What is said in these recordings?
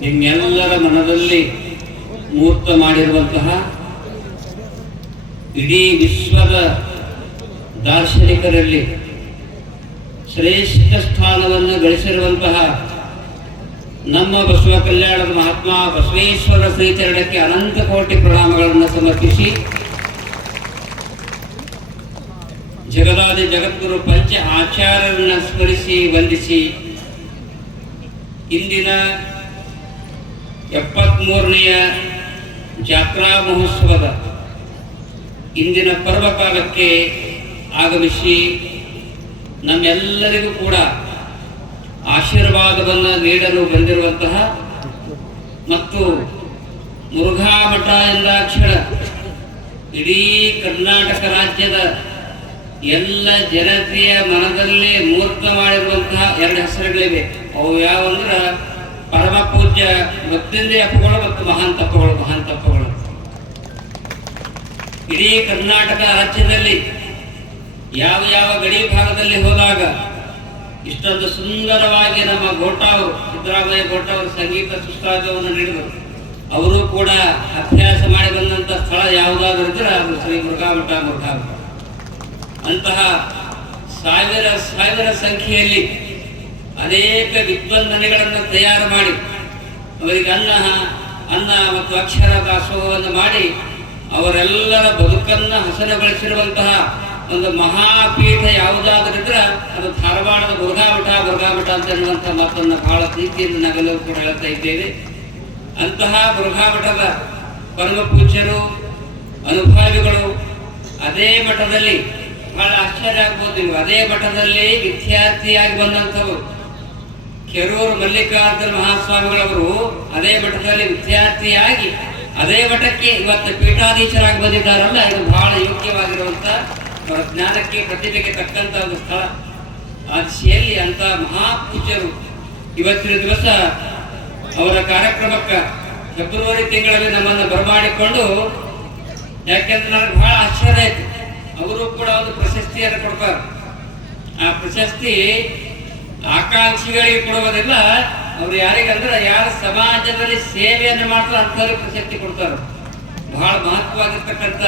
ನಿಮ್ಮೆಲ್ಲರ ಮನದಲ್ಲಿ ಮೂರ್ತ ಮಾಡಿರುವಂತಹ ಇಡೀ ವಿಶ್ವದ ದಾರ್ಶನಿಕರಲ್ಲಿ ಶ್ರೇಷ್ಠ ಸ್ಥಾನವನ್ನು ಗಳಿಸಿರುವಂತಹ ನಮ್ಮ ಬಸವ ಕಲ್ಯಾಣದ ಮಹಾತ್ಮ ಬಸವೇಶ್ವರ ಶ್ರೀಚರಣಕ್ಕೆ ಅನಂತ ಕೋಟಿ ಪ್ರಣಾಮಗಳನ್ನು ಸಮರ್ಪಿಸಿ ಜಗದಾದಿ ಜಗದ್ಗುರು ಪಂಚ ಆಚಾರ್ಯರನ್ನ ಸ್ಮರಿಸಿ ವಂದಿಸಿ ಇಂದಿನ ಎಪ್ಪತ್ಮೂರನೆಯ ಜಾತ್ರಾ ಮಹೋತ್ಸವದ ಇಂದಿನ ಪರ್ವಕಾಲಕ್ಕೆ ಆಗಮಿಸಿ ನಮ್ಮೆಲ್ಲರಿಗೂ ಕೂಡ ಆಶೀರ್ವಾದವನ್ನು ನೀಡಲು ಬಂದಿರುವಂತಹ ಮತ್ತು ಮುರುಘಾ ಮಠ ಇಡೀ ಕರ್ನಾಟಕ ರಾಜ್ಯದ ಎಲ್ಲ ಜನತೆಯ ಮನದಲ್ಲಿ ಮೂರ್ತ ಮಾಡಿರುವಂತಹ ಎರಡು ಹೆಸರುಗಳಿವೆ. ಅವು ಯಾವಂದ್ರೆ ಪರಮ ಪೂಜ್ಯ ಭಕ್ತಿಂದೆ ಅಪ್ಪಗಳು ಮತ್ತು ಮಹಾನ್ ತಪ್ಪಗಳು ಮಹಾನ್ ತಪ್ಪಗಳು. ಇಡೀ ಕರ್ನಾಟಕ ರಾಜ್ಯದಲ್ಲಿ ಯಾವ ಯಾವ ಗಡಿ ಭಾಗದಲ್ಲಿ ಹೋದಾಗ ಇಷ್ಟೊಂದು ಸುಂದರವಾಗಿ ನಮ್ಮ ಗೋಟಾವರು ಸಿದ್ದರಾಮಯ್ಯ ಗೋಟಾವರು ಸಂಗೀತ ಸುಸ್ತಾದವನ್ನು ನೀಡಿದರು. ಅವರು ಕೂಡ ಅಭ್ಯಾಸ ಮಾಡಿ ಬಂದಂತ ಸ್ಥಳ ಯಾವುದಾದ್ರೂ ಇದ್ರೆ ಅದು ಶ್ರೀ ಮುರುಘಾಮಠ ಮುರುಘಾಮಠ. ಅಂತಹ ಸಾವಿರ ಸಾವಿರ ಸಂಖ್ಯೆಯಲ್ಲಿ ಅನೇಕ ವಿದ್ವಂದನೆಗಳನ್ನು ತಯಾರು ಮಾಡಿ ಅವರಿಗೆ ಅನ್ನ ಅನ್ನ ಮತ್ತು ಅಕ್ಷರ ದಾಸೋಹವನ್ನು ಮಾಡಿ, ಅವರೆಲ್ಲರ ಬದುಕನ್ನು ಹಸನಗೊಳಿಸಿರುವಂತಹ ಒಂದು ಮಹಾಪೀಠ ಯಾವುದಾದ್ರಿದ್ರೆ ಅದು ಧಾರವಾಡದ ಮುರುಘಾಮಠ ಮುರುಘಾಮಠ ಅಂತ ಎನ್ನುವಂಥ ಮಾತನ್ನು ಬಹಳ ಪ್ರೀತಿಯಿಂದ ನಗಲು ಕೂಡ ಹೇಳ್ತಾ ಇದ್ದೇವೆ. ಅಂತಹ ಮುರುಘಾಮಠದ ಪರಮ ಪೂಜ್ಯರು ಅನುಭಾವಿಗಳು ಅದೇ ಮಠದಲ್ಲಿ ಬಹಳ ಆಶ್ಚರ್ಯ ಆಗ್ಬೋದು ನೀವು. ಅದೇ ಮಠದಲ್ಲಿ ವಿದ್ಯಾರ್ಥಿಯಾಗಿ ಬಂದಂಥವರು. ಕೆರೂರು ಮಲ್ಲಿಕಾರ್ಜುನ ಮಹಾಸ್ವಾಮಿಗಳವರು ಅದೇ ಮಠದಲ್ಲಿ ವಿದ್ಯಾರ್ಥಿಯಾಗಿ ಅದೇ ಮಠಕ್ಕೆ ಇವತ್ತು ಪೀಠಾಧೀಶರಾಗಿ ಬಂದಿದ್ದಾರಲ್ಲ, ಇದು ಬಹಳ ಯೋಗ್ಯವಾಗಿರುವಂಥ ಅವರ ಜ್ಞಾನಕ್ಕೆ ಪ್ರತಿಭೆಗೆ ತಕ್ಕಂತ ಒಂದು ಸ್ಥಳ. ಆ ದಿಶೆಯಲ್ಲಿ ಅಂತ ಮಹಾಪೂಜ್ಯರು ಇವತ್ತಿನ ದಿವಸ ಅವರ ಕಾರ್ಯಕ್ರಮಕ್ಕೆ ಫೆಬ್ರವರಿ ತಿಂಗಳಲ್ಲಿ ನಮ್ಮನ್ನು ಬರಮಾಡಿಕೊಂಡು, ಯಾಕೆಂದ್ರೆ ನನಗೆ ಬಹಳ ಆಶ್ಚರ್ಯ ಆಯ್ತು. ಅವರು ಕೂಡ ಒಂದು ಪ್ರಶಸ್ತಿಯನ್ನು ಕೊಡ್ತಾರೆ. ಆ ಪ್ರಶಸ್ತಿ ಆಕಾಂಕ್ಷಿಗಳಿಗೆ ಕೊಡುವುದಿಲ್ಲ ಅವ್ರು ಯಾರಿಗಂದ್ರೆ ಯಾರು ಸಮಾಜದಲ್ಲಿ ಸೇವೆಯನ್ನು ಮಾಡ್ತಾರೆ ಅಂಥವ್ರಿಗೆ ಪ್ರಶಸ್ತಿ ಕೊಡ್ತಾರೆ. ಬಹಳ ಮಹತ್ವವಾಗಿರ್ತಕ್ಕಂಥ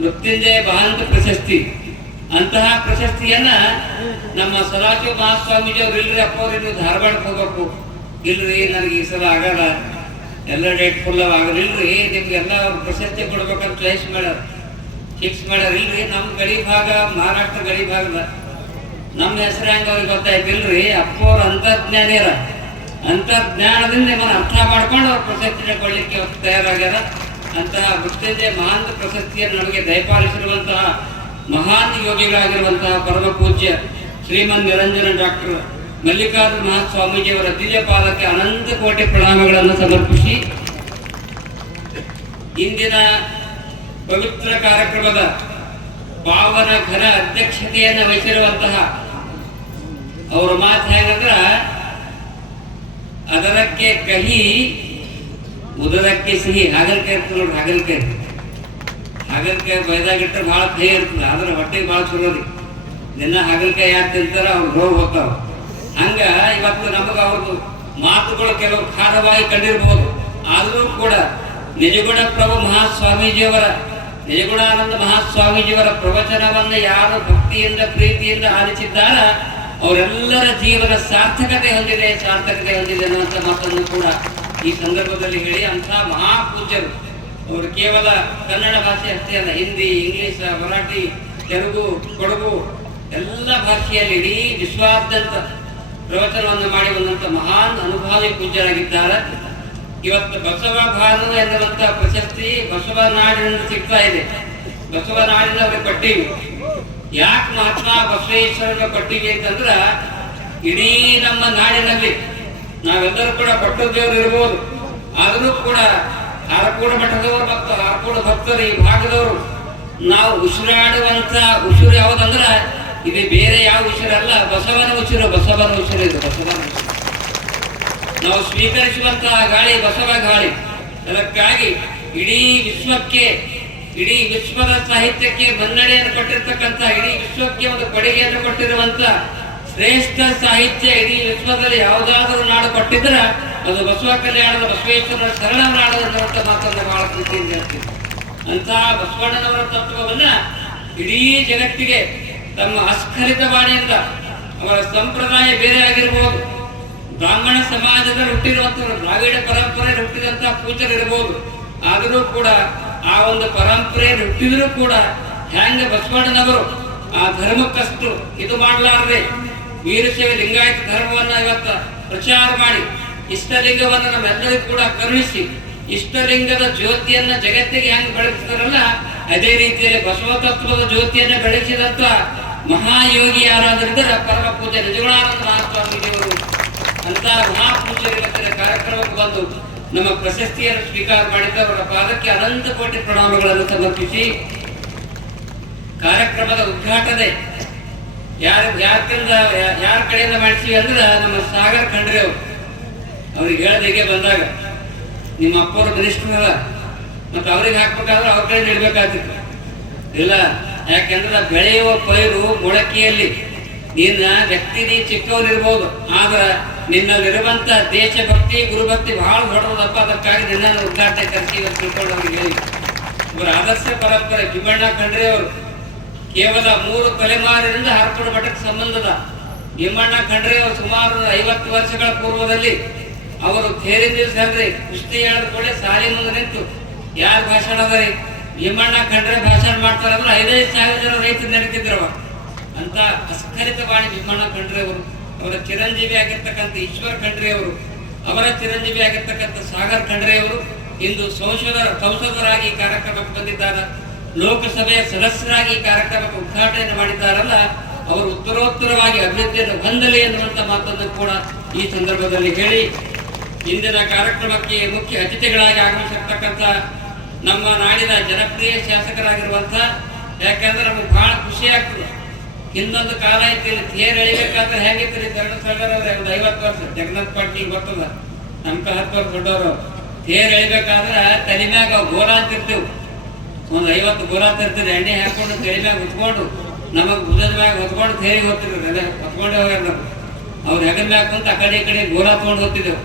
ಮೃತ್ಯುಂಜಯ ಮಹಾಂತ ಪ್ರಶಸ್ತಿ. ಅಂತಹ ಪ್ರಶಸ್ತಿಯನ್ನ ನಮ್ಮ ಸದಾಶಿವ ಮಹಾಸ್ವಾಮೀಜಿ ಅವ್ರು ಇಲ್ರಿ ಅಪ್ಪ ಅವ್ರು ಧಾರವಾಡಕ್ಕೆ ಹೋಗ್ಬೇಕು. ಇಲ್ರಿ, ನನಗೆ ಈ ಸಲ ಆಗಲ್ಲ. ಎಲ್ಲ ಡೇಟ್ ಫುಲ್ ಆಗಲ್ಲ. ಇಲ್ರಿ ನಿಮ್ಗೆಲ್ಲ ಅವ್ರು ಪ್ರಶಸ್ತಿ ಕೊಡ್ಬೇಕಂತ ಚಾಯ್ಸ್ ಮಾಡ್ಯಾರ. ಫಿಕ್ಸ್ ಮಾಡ್ಯಾರ. ಇಲ್ರಿ ನಮ್ಮ ಗಡಿ ಭಾಗ, ಮಹಾರಾಷ್ಟ್ರ ಗಡಿ ಭಾಗದ ನಮ್ಮ ಹೆಸರು ಹೆಂಗ ಅವ್ರಿಗೆ ಗೊತ್ತಾಯ್ತಿಲ್ರಿ? ಅಪ್ಪವ್ರ ಅಂತರ್ಜ್ಞಾನಿಯರ. ಅಂತರ್ಜ್ಞಾನದಿಂದ ನಿಮ್ಮನ್ನ ಅರ್ಥ ಮಾಡ್ಕೊಂಡು ಅವ್ರ ಪ್ರಶಸ್ತಿನ ಕೊಡ್ಲಿಕ್ಕೆ ಅವ್ರು ತಯಾರಾಗ್ಯಾರ. ಅಂತಹ ಮೃತ್ಯುಂಜಯ ಮಹಾನ್ ಪ್ರಶಸ್ತಿಯನ್ನು ನಮಗೆ ದಯಪಾಲಿಸಿರುವಂತಹ ಮಹಾನ್ ಯೋಗಿಗಳಾಗಿರುವಂತಹ ಪರಮ ಪೂಜ್ಯ ಶ್ರೀಮನ್ ನಿರಂಜನ ಡಾಕ್ಟರ್ ಮಲ್ಲಿಕಾರ್ಜುನ ಮಹಾಸ್ವಾಮೀಜಿಯವರ ದಿವ್ಯ ಪಾದಕ್ಕೆ ಅನಂತ ಕೋಟಿ ಪ್ರಣಾಮಗಳನ್ನು ಸಮರ್ಪಿಸಿ ಇಂದಿನ ಪವಿತ್ರ ಕಾರ್ಯಕ್ರಮದ ಪಾವನ ಘನ ಅಧ್ಯಕ್ಷತೆಯನ್ನು ವಹಿಸಿರುವಂತಹ ಅವರ ಮಾತು ಹೇಗಂದ್ರ, ಅದರಕ್ಕೆ ಕಹಿ, ಉದರಕ್ಕೆ ಸಿಹಿ, ಹಾಗಲಕಾಯಿ ಇರ್ತದೆ ನೋಡ್ರಿ, ಹಾಗಲ್ಕಾಯಿ ಹಾಗಲ್ಕಾಯಿ ಬೈದಾಗಿಟ್ರೆ ಭಾಳ ಕಹಿ ಇರ್ತದೆ, ಆದ್ರೆ ಹೊಟ್ಟೆಗೆ ಭಾಳ ಚಲೋ ರೀ. ನಿನ್ನ ಹಾಗಲ್ಕಾಯಿ ಯಾರು ತಿಂತಾರ ಅವ್ರು ಹೋಗ್ತಾವ ಹಂಗ ಇವತ್ತು ನಮಗೆ ಅವ್ರದ್ದು ಮಾತುಗಳು ಕೆಲವು ಖಾರವಾಗಿ ಕಂಡಿರ್ಬೋದು. ಆದರೂ ಕೂಡ ನಿಜಗುಣ ಪ್ರಭು ಮಹಾಸ್ವಾಮೀಜಿಯವರ, ನಿಜಗುಣಾನಂದ ಮಹಾಸ್ವಾಮೀಜಿಯವರ ಪ್ರವಚನವನ್ನು ಯಾರು ಭಕ್ತಿಯಿಂದ, ಪ್ರೀತಿಯಿಂದ ಆಲಿಸಿದ್ದಾರ ಅವರೆಲ್ಲರ ಜೀವನ ಸಾರ್ಥಕತೆ ಹೊಂದಿದೆ ಸಾರ್ಥಕತೆ ಹೊಂದಿದೆ ಅನ್ನುವಂಥ ಮಾತನ್ನು ಕೂಡ ಈ ಸಂದರ್ಭದಲ್ಲಿ ಹೇಳಿ ಅಂಥ ಮಹಾಪೂಜ್ಯರು. ಅವರು ಕೇವಲ ಕನ್ನಡ ಭಾಷೆ ಅಷ್ಟೇ ಅಲ್ಲ, ಹಿಂದಿ, ಇಂಗ್ಲಿಷ್, ಮರಾಠಿ, ತೆಲುಗು, ಕೊಡಗು, ಎಲ್ಲ ಭಾಷೆಯಲ್ಲಿ ಇಡೀ ವಿಶ್ವಾದ್ಯಂತ ಪ್ರವಚನವನ್ನು ಮಾಡಿ ಬಂದಂಥ ಮಹಾನ್ ಅನುಭಾವಿ ಪೂಜ್ಯರಾಗಿದ್ದಾರೆ. ಇವತ್ತು ಬಸವ ಭಾನು ಎನ್ನುವಂಥ ಪ್ರಶಸ್ತಿ ಬಸವ ನಾಡಿನಿಂದ ಸಿಗ್ತಾ ಇದೆ. ಬಸವ ನಾಡಿನ ಅವರಿಗೆ ಕೊಟ್ಟಿವಿ ಯಾಕೆ ಮಹಾತ್ಮ ಬಸವೇಶ್ವರನ ಪಟ್ಟಿಗೆ ಅಂತಂದ್ರ, ಇಡೀ ನಮ್ಮ ನಾಡಿನಲ್ಲಿ ನಾವೆಲ್ಲರೂ ಕೂಡ ಪಟ್ಟದೇವರು ಇರ್ಬೋದು. ಆದರೂ ಕೂಡ ಆರಕೂಡ ಮಠದವರು ಮತ್ತು ಆರಕೂಡ ಭಕ್ತರು ಈ ಭಾಗದವರು, ನಾವು ಉಸಿರಾಡುವಂತ ಉಸಿರು ಯಾವುದಂದ್ರ ಇದು ಬೇರೆ ಯಾವ ಉಸಿರಲ್ಲ, ಬಸವನ ಉಸಿರು ಬಸವನ ಉಸಿರು ಇದು, ಬಸವನ ಉಸಿರು. ನಾವು ಸ್ವೀಕರಿಸುವಂತಹ ಗಾಳಿ ಬಸವ ಗಾಳಿ. ಅದಕ್ಕಾಗಿ ಇಡೀ ವಿಶ್ವಕ್ಕೆ ಇಡೀ ವಿಶ್ವದ ಸಾಹಿತ್ಯಕ್ಕೆ ಮನ್ನಣೆಯನ್ನು ಕೊಟ್ಟಿರ್ತಕ್ಕಂಥ ಇಡೀ ವಿಶ್ವಕ್ಕೆ ಒಂದು ಕೊಡುಗೆಯನ್ನು ಕೊಟ್ಟಿರುವಂತ ಶ್ರೇಷ್ಠ ಸಾಹಿತ್ಯ ಇಡೀ ವಿಶ್ವದಲ್ಲಿ ಯಾವುದಾದರೂ ನಾಡು ಕೊಟ್ಟಿದ್ರೆ ಅದು ಬಸವ ಕಲ್ಯಾಣದ ಬಸವೇಶ್ವರ ಶರಣ ನಾಡು ಅನ್ನುವಂತ ಮಾತನ್ನು ಬಹಳ ಪ್ರೀತಿಯಿಂದ ಹೇಳ್ತೀವಿ ಅಂತಹ ಬಸವಣ್ಣನವರ ತತ್ವವನ್ನ ಇಡೀ ಜಗತ್ತಿಗೆ ತಮ್ಮ ಅಸ್ಖಲಿತ ವಾಣಿಯಿಂದ ಅವರ ಸಂಪ್ರದಾಯ ಬೇರೆ ಆಗಿರ್ಬೋದು. ಬ್ರಾಹ್ಮಣ ಸಮಾಜದಲ್ಲಿ ಹುಟ್ಟಿರುವಂತಹ ದ್ರಾವಿಡ ಪರಂಪರೆಯಲ್ಲಿ ಹುಟ್ಟಿದಂತಹ ಪೂಜರಿರಬಹುದು ಆದರೂ ಕೂಡ ಆ ಒಂದು ಪರಂಪರೆ ಹುಟ್ಟಿದ್ರು ಕೂಡ ಹ್ಯಾಂಗ ಬಸವಣ್ಣನವರು, ಆ ಧರ್ಮಕ್ಕಷ್ಟು ಇದು ಮಾಡಲಾರ್ದೆ ವೀರಶೈವ ಲಿಂಗಾಯತ ಧರ್ಮವನ್ನ ಇವತ್ತ ಪ್ರಚಾರ ಮಾಡಿ ಇಷ್ಟಲಿಂಗವನ್ನು ನಮ್ಮೆಲ್ಲರಿಗೂ ಕೂಡ ಕರುಣಿಸಿ ಇಷ್ಟಲಿಂಗದ ಜ್ಯೋತಿಯನ್ನ ಜಗತ್ತಿಗೆ ಹೆಂಗ್ ಬೆಳಗಿಸಿದಾರಲ್ಲ ಅದೇ ರೀತಿಯಲ್ಲಿ ಬಸವ ತತ್ವದ ಜ್ಯೋತಿಯನ್ನ ಬೆಳಗಿಸಿದಂತ ಮಹಾಯೋಗಿ ಯಾರಾದ್ರಿದ್ದರೆ ಪರಮ ಪೂಜೆ ನಿಜಗುಣಾನಂದ ಮಹಾಸ್ವಾಮಿದೇವರು ಅಂತ ಮಹಾಪೂಜೆ ಕಾರ್ಯಕ್ರಮಕ್ಕೆ ಬಂದು ನಮ್ಮ ಪ್ರಶಸ್ತಿಯನ್ನು ಸ್ವೀಕಾರ ಮಾಡಿದ ಅವರ ಪಾದಕ್ಕೆ ಅನಂತ ಕೋಟಿ ಪ್ರಣಾಮಗಳನ್ನು ಸಮರ್ಪಿಸಿ ಕಾರ್ಯಕ್ರಮದ ಉದ್ಘಾಟನೆ ಯಾರ ಯಾರ ಯಾರ ಕಡೆಯಿಂದ ಮಾಡಿಸಿವಿ ಅಂದ್ರೆ ನಮ್ಮ ಸಾಗರ್ ಖಂಡ್ರೆ ಅವರು. ಅವ್ರಿಗೆ ಬಂದಾಗ ನಿಮ್ಮ ಅಪ್ಪವರು ಮಿನಿಸ್ಟರ್ ಮತ್ತೆ ಅವ್ರಿಗೆ ಹಾಕ್ಬೇಕಾದ್ರೆ ಅವ್ರ ಕಡೆ ಇಡ್ಬೇಕಾಗ್ತಿತ್ತು. ಇಲ್ಲ, ಯಾಕೆಂದ್ರೆ ಬೆಳೆಯುವ ಪೈರು ಮೊಳಕೆಯಲ್ಲಿ ನಿನ್ನ ವ್ಯಕ್ತಿ ನೀ ಚಿಕ್ಕವನಿರ್ಬೋದು, ಆದ್ರ ನಿನ್ನಲ್ಲಿರುವಂತ ದೇಶಭಕ್ತಿ, ಗುರುಭಕ್ತಿ ಬಹಳ ದೊಡ್ಡದಪ್ಪ. ಅದಕ್ಕಾಗಿ ನಿನ್ನನ್ನು ಉದ್ಘಾಟನೆ ಅವ್ರಿಗೆ ಹೇಳಿ. ಇವರ ಆದರ್ಶ ಪರಂಪರೆ, ಕಿಮ್ಮಣ್ಣ ಖಂಡ್ರೆ ಅವರು ಕೇವಲ ಮೂರು ತಲೆಮಾರಿನಿಂದ ಹರಪಡ ಮಠಕ್ಕೆ ಸಂಬಂಧದ ಭೀಮಣ್ಣ ಖಂಡ್ರೆ ಅವರು ಸುಮಾರು ಐವತ್ತು ವರ್ಷಗಳ ಪೂರ್ವದಲ್ಲಿ ಅವರು ಥೇರಿ ದಿವಸ ಅಲ್ರಿ ಕುಸ್ತಿ ಹೇಳಿದ ಕೂಡ ಸಾಲಿ ಮುಂದೆ ನಿಂತು, ಯಾರು ಭಾಷಣ ಅದರಿ ಭೀಮಣ್ಣ ಖಂಡ್ರೆ ಭಾಷಣ ಮಾಡ್ತಾರಂದ್ರೆ ಐದೈದು ಸಾವಿರ ಜನ ರೈತರು ನಡೀತಿದ್ರವ ಅಂತ ಅಸ್ಖಲಿತ ವಾಣಿ ಖಂಡ್ರೆ ಅವರು, ಅವರ ಚಿರಂಜೀವಿ ಆಗಿರ್ತಕ್ಕಂಥ ಈಶ್ವರ್ ಖಂಡ್ರೆ ಅವರು, ಅವರ ಚಿರಂಜೀವಿ ಆಗಿರ್ತಕ್ಕಂಥ ಸಾಗರ್ ಖಂಡ್ರೆ ಅವರು ಇಂದು ಸಂಸದರ, ಸಂಸದರಾಗಿ ಕಾರ್ಯಕ್ರಮಕ್ಕೆ ಬಂದಿದ್ದಾರೆ, ಲೋಕಸಭೆಯ ಸದಸ್ಯರಾಗಿ ಈ ಕಾರ್ಯಕ್ರಮಕ್ಕೆ ಉದ್ಘಾಟನೆ ಮಾಡಿದ್ದಾರಲ್ಲ, ಅವರು ಉತ್ತರೋತ್ತರವಾಗಿ ಅಭಿವೃದ್ಧಿಯನ್ನು ಹೊಂದಲಿ ಎನ್ನುವಂಥ ಮಾತನ್ನು ಕೂಡ ಈ ಸಂದರ್ಭದಲ್ಲಿ ಹೇಳಿ, ಇಂದಿನ ಕಾರ್ಯಕ್ರಮಕ್ಕೆ ಮುಖ್ಯ ಅತಿಥಿಗಳಾಗಿ ಆಗಮಿಸಿರ್ತಕ್ಕಂಥ ನಮ್ಮ ನಾಡಿನ ಜನಪ್ರಿಯ ಶಾಸಕರಾಗಿರುವಂತ ಯಾಕಂದ್ರೆ ನಮಗೆ ಬಹಳ ಖುಷಿ ಆಗ್ತದೆ. ಹಿಂದೊಂದು ಕಾಲ ಐತಿ ಇಲ್ಲಿ. ತೇರ್ ಎಳಿಬೇಕಾದ್ರೆ ಹೆಂಗಿತ್ತು ರೀ ಧರಣ ಅವ್ರೆ, ಒಂದು ಐವತ್ತು ವರ್ಷ. ಜಗನ್ನಾಥ್ ಪಾಟೀಲ್ ಗೊತ್ತದ? ನಮ್ಕ ಹತ್ತು ವರ್ಷ ದೊಡ್ಡವರು ತೇರ್ ಎಳಿಬೇಕಾದ್ರೆ ತಲೆ ಮ್ಯಾಗ ಗೋಲ ಅಂತಿರ್ತೀವಿ ಒಂದು ಐವತ್ತು ಗೋಲ ತರ್ತೀರಿ ಎಣ್ಣೆ ಹಾಕೊಂಡು ತಲೆ ಮ್ಯಾಗ ಹೊತ್ಕೊಂಡು, ನಮಗ್ ಭುಜದ ಮ್ಯಾಗ ಹೊತ್ಕೊಂಡು ತೇರಿಗೆ ಹೋಗ್ತಿದ್ರು. ಅದೇ ಹೊತ್ಕೊಂಡೇ ಹೋಗ್ಯಾರ ನಾವು ಅವ್ರು ಹೆಗಲ ಮ್ಯಾಗ ಕುಂತ ಆ ಕಡೆ ಈ ಕಡೆ ಗೋಲ ತಗೊಂಡು ಹೋಗ್ತಿದ್ದೆವು.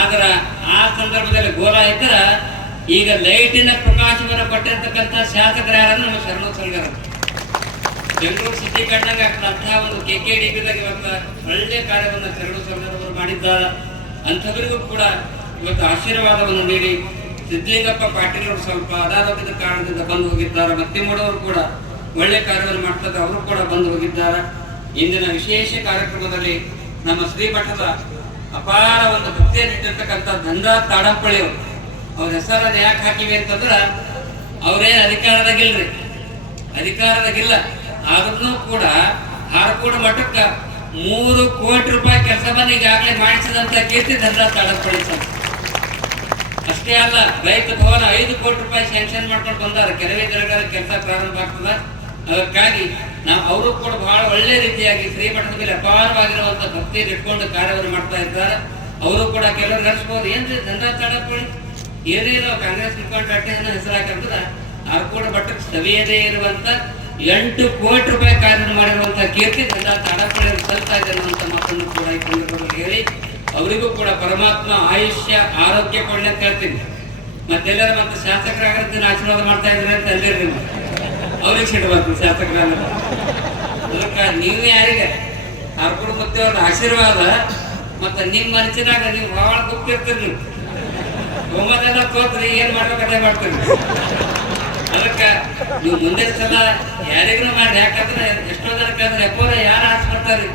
ಆದ್ರೆ ಆ ಸಂದರ್ಭದಲ್ಲಿ ಗೋಲ ಇದ್ರ, ಈಗ ಲೈಟಿನ ಪ್ರಕಾಶವನ್ನು ಪಟ್ಟಿರ್ತಕ್ಕಂಥ ಶಾಸಕರು ಯಾರನ್ನು ನಮ್ಮ ಶರಣ ಸರ್ಗಾರ ಬೆಂಗಳೂರು ಸಿಟಿ ಕಂಡಂಗೆ ಒಂದು ಕೆ ಕೆ ಡಿ ಬಿದಾಗ ಇವತ್ತು ಒಳ್ಳೆ ಕಾರ್ಯವನ್ನು ಕರಡು ಸರ್ಗಾರವರು ಮಾಡಿದ್ದಾರೆ. ಅಂಥವರಿಗೂ ಕೂಡ ಇವತ್ತು ಆಶೀರ್ವಾದವನ್ನು ನೀಡಿ ಸಿದ್ದಲಿಂಗಪ್ಪ ಪಾಟೀಲ್ ಅವರು ಸ್ವಲ್ಪ ಅನಾರೋಗ್ಯದ ಕಾರಣದಿಂದ ಬಂದು ಹೋಗಿದ್ದಾರೆ. ಮತ್ತಿಮೂಡವರು ಕೂಡ ಒಳ್ಳೆ ಕಾರ್ಯವನ್ನು ಮಾಡ್ತಾರೆ ಅವರು ಕೂಡ ಬಂದು ಹೋಗಿದ್ದಾರೆ. ಇಂದಿನ ವಿಶೇಷ ಕಾರ್ಯಕ್ರಮದಲ್ಲಿ ನಮ್ಮ ಶ್ರೀಮಠದ ಅಪಾರ ಒಂದು ಭಕ್ತಿಯನ್ನು ಇಟ್ಟಿರ್ತಕ್ಕಂಥ ದಂಡ ತಾಡಂಪಳ್ಳಿ ಅವರು, ಅವ್ರ ಹೆಸರನ್ನು ಯಾಕೆ ಹಾಕಿವಿ ಅಂತಂದ್ರೆ, ಅವರೇ ಅಧಿಕಾರದಾಗಿಲ್ರಿ. ಅಧಿಕಾರದಾಗಿಲ್ಲ. ಆದ್ರೂ ಕೂಡ ಹಾರಕೋಡ ಮಠಕ್ಕ ಮೂರು ಕೋಟಿ ರೂಪಾಯಿ ಕೆಲಸವನ್ನು ಈಗಾಗಲೇ ಮಾಡಿಸಿದಂತ ಕೀರ್ತಿ ಧನರಾಜ್ ತಾಡಂಪಳ್ಳಿ ಸರ್ ಅಷ್ಟೇ ಅಲ್ಲ, ರೈತ ಭವನ ಐದು ಕೋಟಿ ರೂಪಾಯಿ ಸ್ಯಾಂಕ್ಷನ್ ಮಾಡ್ಕೊಂಡು ಬಂದಾರ. ಕೆಲವೇ ದಿನಗಳ ಕೆಲಸ ಪ್ರಾರಂಭ ಆಗ್ತದ. ಅದಕ್ಕಾಗಿ ನಾವು ಅವರು ಕೂಡ ಬಹಳ ಒಳ್ಳೆ ರೀತಿಯಾಗಿ ಶ್ರೀಮಠದ ಮೇಲೆ ಅಪಾರವಾಗಿರುವಂತ ಭಕ್ತಿ ಇಟ್ಕೊಂಡು ಕಾರ್ಯವನ್ನು ಮಾಡ್ತಾ ಇದ್ದಾರೆ ಅವರು ಕೂಡ ಕೆಲವರು ನಡೆಸ್ಬೋದು. ಏನ್ರಿ ಧನರಾಜ್ ತಾಡಕೊಳ್ಳಿ ಏನೇನೋ ಕಾಂಗ್ರೆಸ್ ಮುಖಂಡ ಹೆಸರು ಹಾಕಿರ್ತದ ಆರ್ಕೋಡ ಮಟ್ಟಕ್ಕೆ ಸವಿಯದೇ ಇರುವಂತ ಎಂಟು ಕೋಟಿ ರೂಪಾಯಿ ಕಾರ್ಯ ಮಾಡಿರುವಂತಹ ಕೀರ್ತಿ ದಂಡ ತಾಡಕೊಳ್ಳಿ ಸಲ್ತಾ ಇದೆ ಅಂತ ಮಕ್ಕಳನ್ನು ಕೂಡ ಈ ಸಂದರ್ಭದಲ್ಲಿ ಹೇಳಿ, ಅವರಿಗೂ ಕೂಡ ಪರಮಾತ್ಮ ಆಯುಷ್ಯ, ಆರೋಗ್ಯ ಕೊಡ್ಲಿ ಅಂತ ಹೇಳ್ತೀನಿ. ಮತ್ತೆಲ್ಲರೂ ಮತ್ತೆ ಶಾಸಕರಾಗಿರ್ತೀನಿ ಆಶೀರ್ವಾದ ಮಾಡ್ತಾ ಇದ್ರೆ ಅಂತ ಅಂದಿರಿ ನೀವು ಅವ್ರಿಗೆ ಸಿಟ್ಟು ಬಂತು ಶಾಸಕರನ್ನ ಅದಕ್ಕೆ ನೀವು ಯಾರಿಗೆ? ಅರ್ಪಣ ಮತ್ತೆ ಅವ್ರ ಆಶೀರ್ವಾದ, ಮತ್ತೆ ನಿಮ್ಮ ಮನಸ್ಸಿನಾಗ ನೀವು ಭಾಳ ದುಃಖ ಇರ್ತೀರಿ ನೀವು. ಏನು ತೋತ್ರಿ ಏನ್ ಮಾಡ್ಬೇಕಂತ ಮಾಡ್ತೀರಿ. ಅದಕ್ಕೆ ನೀವು ಮುಂದೆ ಸಲ ಯಾರಿಗೂ ಮಾಡಿ, ಯಾಕಂದ್ರೆ ಎಷ್ಟೋ ಜನಕ್ಕೆ ಅಂದ್ರೆ ಎಪ್ಪೋರ ಯಾರು ಹಾಸ್ಕೊಡ್ತಾರೆ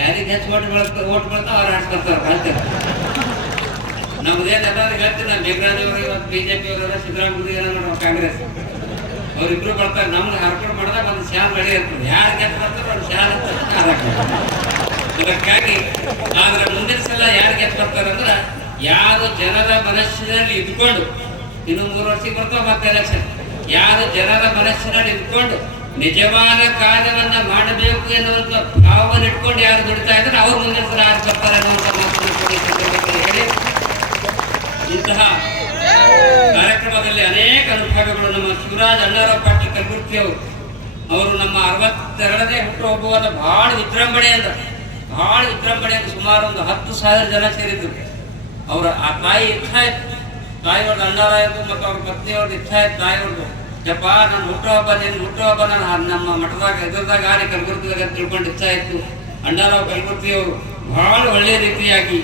ಯಾರಿಗೆ ಹೆಚ್ಚು ಓಟ್ ವೋಟ್ ಓಟ್ ಬೀಳ್ತಾವ ಅವ್ರು ಹಾಸ್ಕೊಡ್ತಾರೆ ಹೇಳ್ತಾರೆ ನಮ್ದೇನ್ ಎಲ್ಲರೂ ಹೇಳ್ತೀನಿ ನಾನು ಮೇಘರಾಜ್ ಅವರು ಇವತ್ತು ಬಿಜೆಪಿ ಅವರು ಸಿದ್ದರಾಮಯ್ಯ ಏನೋ ಕಾಂಗ್ರೆಸ್. ಅವ್ರಿಬ್ರು ಬರ್ತಾರೆ, ನಮ್ಗೆ ಹರ್ಕೊಂಡು ಮಾಡಿದಾಗ ಒಂದು ಶಾಲ್ ರೆಡಿ ಇರ್ತದೆ. ಯಾರು ಗೆದ್ದು ಬರ್ತಾರೆ ಒಂದು ಶಾಲ್. ಅದಕ್ಕಾಗಿ ಆದ್ರೆ ಮುಂದಿನ ಸಲ ಯಾರು ಬರ್ತಾರೆ ಅಂದ್ರೆ ಯಾರು ಜನರ ಮನಸ್ಸಿನಲ್ಲಿ ಇದ್ಕೊಂಡು ಇನ್ನೊಂದು ಮೂರು ವರ್ಷಕ್ಕೆ ಬರ್ತಾವ ಮತ್ತೆ ಎಲೆಕ್ಷನ್ ಯಾರು ಜನರ ಮನಸ್ಸಿನಲ್ಲಿ ಇಟ್ಕೊಂಡು ನಿಜವಾದ ಕಾರ್ಯವನ್ನ ಮಾಡಬೇಕು ಎನ್ನುವಂತ ಭಾವವನ್ನು ಇಟ್ಕೊಂಡು ಯಾರು ದುಡಿತಾ ಇದ್ದಾರೆ ಅವ್ರ ಮುಂದೆ ಸಲ ಯಾರು ಬರ್ತಾರೆ ಹೇಳಿ. ಇಂತಹ ಕಾರ್ಯಕ್ರಮದಲ್ಲಿ ಅನೇಕ ಅನುಭವಗಳು. ನಮ್ಮ ಶಿವರಾಜ್ ಅಣ್ಣರ ಪಾಟೀಲ್ ಕಲಬುರ್ಗಿ ಅವರು ಅವರು ನಮ್ಮ ಅರವತ್ತೆರಡನೇ ಹುಟ್ಟುಹಬ್ಬವನ್ನು ಬಹಳ ಭಾಳ ಬಹಳ ಅಂದ್ರೆ ಸುಮಾರು ಒಂದು ಹತ್ತು ಸಾವಿರ ಜನ ಸೇರಿದ್ರು. ಅವರ ಆ ತಾಯಿ ಇತ್ತು. ತಾಯಿಯವ್ರದ್ದು ಅಣ್ಣಾರ ಆಯ್ತು ಮತ್ತು ಅವ್ರ ಪತ್ನಿಯವ್ರದ್ದು ಇಷ್ಟ ಆಯ್ತು ತಾಯಿಯವ್ರದ್ದು ಯಪ್ಪ ನನ್ನ ಹುಟ್ಟುಹಬ್ಬ ನಿನ್ನ ಹುಟ್ಟುಹಬ್ಬ ನಾನು ನಮ್ಮ ಮಠದಾಗ, ಎದುರದಾಗ ಆರಿ ಕಲಬುರ್ಗಿದಾಗ ಅಂತ ತಿಳ್ಕೊಂಡು ಇಷ್ಟ ಆಯ್ತು ಅಣ್ಣಾರಾವ್ ಕಲಬುರ್ಗಿಯವರು ಬಹಳ ಒಳ್ಳೆಯ ರೀತಿಯಾಗಿ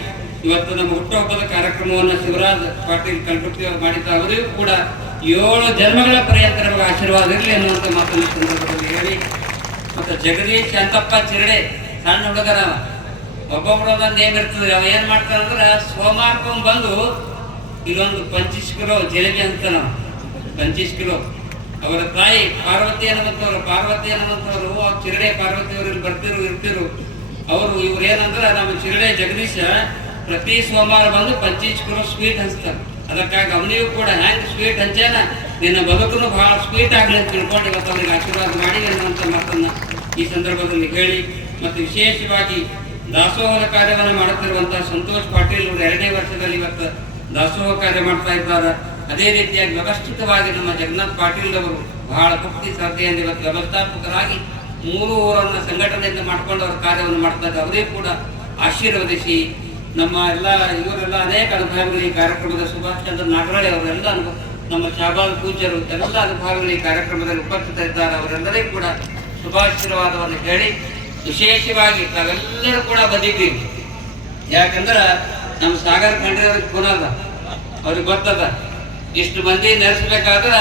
ಇವತ್ತು ನಮ್ಮ ಹುಟ್ಟುಹಬ್ಬದ ಕಾರ್ಯಕ್ರಮವನ್ನು ಶಿವರಾಜ್ ಪಾಟೀಲ್ ಕಲಬುರ್ಗಿಯವರು ಮಾಡಿದ್ದ ಅವರಿಗೂ ಕೂಡ ಏಳು ಜನ್ಮಗಳ ಪರ್ಯಂತ ಆಶೀರ್ವಾದ ಇರಲಿ ಅನ್ನುವಂಥ ಮಾತನ್ನು ಸಂದರ್ಭದಲ್ಲಿ ಹೇಳಿ. ಮತ್ತು ಜಗದೀಶ್ ಶಾಂತಪ್ಪ ಚಿರಡೆ, ಸಣ್ಣ ಹುಡುಗರ ಒಬ್ಬೊಬ್ಬರು ಒಬ್ಬೊಬ್ರು ಒಂದೊಂದು ನೇಮ್ ಇರ್ತದೆ, ಅವ ಮಾಡ್ತಾರೆ ಅಂದ್ರೆ ಸೋಮಾರ್ಕೊಂಡ್ ಬಂದು ಇಲ್ಲೊಂದು ಪಂಚಿಷ್ಕರು ಜಿಲೇಬಿ ಅಂತ ನಾವು. ಪಂಚೀಸ್ ಅವರ ತಾಯಿ ಪಾರ್ವತಿ ಅನ್ನುವಂಥವ್ರು ಪಾರ್ವತಿ ಅನ್ನುವಂಥವ್ರು ಚಿರಡೆ ಪಾರ್ವತಿ ಅವರು ಬರ್ತಿರು, ಇರ್ತಿರು. ಅವರು ಇವ್ರು ಏನಂದ್ರೆ, ನಮ್ಮ ಚಿರಡೆ ಜಗದೀಶ ಪ್ರತಿ ಸೋಮವಾರ ಬಂದು ಪಂಚಿಷ್ಕರು ಸ್ವೀಟ್ ಹಂಚ್ತಾರೆ. ಅದಕ್ಕಾಗಿ ಅವನಿಗೂ ಕೂಡ ಹ್ಯಾಂಗ್ ಸ್ವೀಟ್ ಹಂಚೇನ ನಿನ್ನ ಬದುಕನ್ನು ಬಹಳ ಸ್ವೀಟ್ ಆಗಲಿ ಅಂತ ತಿಳ್ಕೊಂಡು ಇವತ್ತು ಅವರಿಗೆ ಆಶೀರ್ವಾದ ಮಾಡಿ ಅನ್ನುವಂಥ ಮಾತನ್ನು ಈ ಸಂದರ್ಭದಲ್ಲಿ ಹೇಳಿ. ಮತ್ತು ವಿಶೇಷವಾಗಿ ದಾಸೋಹದ ಕಾರ್ಯವನ್ನು ಮಾಡುತ್ತಿರುವಂತಹ ಸಂತೋಷ್ ಪಾಟೀಲ್ ಅವರು ಎರಡನೇ ವರ್ಷದಲ್ಲಿ ಇವತ್ತು ದಾಸೋಹ ಕಾರ್ಯ ಮಾಡ್ತಾ ಇದ್ದಾರೆ. ಅದೇ ರೀತಿಯಾಗಿ ವ್ಯವಸ್ಥಿತವಾಗಿ ನಮ್ಮ ಜಗನ್ನಾಥ್ ಪಾಟೀಲ್ ಅವರು ಬಹಳ ಭಕ್ತಿ ಶ್ರದ್ಧೆಯಿಂದ ಇವತ್ತು ವ್ಯವಸ್ಥಾಪಕರಾಗಿ ಮೂರು ಊರನ್ನ ಸಂಘಟನೆಯಿಂದ ಮಾಡ್ಕೊಂಡು ಅವರ ಕಾರ್ಯವನ್ನು ಮಾಡ್ತಾ ಇದ್ದಾರೆ. ಅವರೇ ಕೂಡ ಆಶೀರ್ವದಿಸಿ ನಮ್ಮ ಎಲ್ಲ ಇವರೆಲ್ಲ ಅನೇಕ ಅನುಭವಿಗಳು ಈ ಕಾರ್ಯಕ್ರಮದ ಸುಭಾಷ್ ಚಂದ್ರ ನಾಗರಾಳಿ ಅವರೆಲ್ಲ ನಮ್ಮ ಶಾಬಾಲ್ ಪೂಜರು ಎಲ್ಲ ಅನುಭವಿಗಳು ಈ ಕಾರ್ಯಕ್ರಮದಲ್ಲಿ ಉಪಸ್ಥಿತರಿದ್ದಾರೆ ಅವರೆಲ್ಲರೇ ಕೂಡ ಶುಭಾಶೀರ್ವಾದವನ್ನು ಹೇಳಿ ವಿಶೇಷವಾಗಿ ತಾವೆಲ್ಲರೂ ಕೂಡ ಬಂದಿದ್ದೀವಿ ಯಾಕಂದ್ರ ನಮ್ಮ ಸಾಗರ್ ಖಂಡ್ರಿಯವ್ರಿಗೆ ಪುನರ್ದ ಅವ್ರಿಗೆ ಗೊತ್ತದ. ಇಷ್ಟು ಮಂದಿ ನಡೆಸ್ಬೇಕಾದ್ರೆ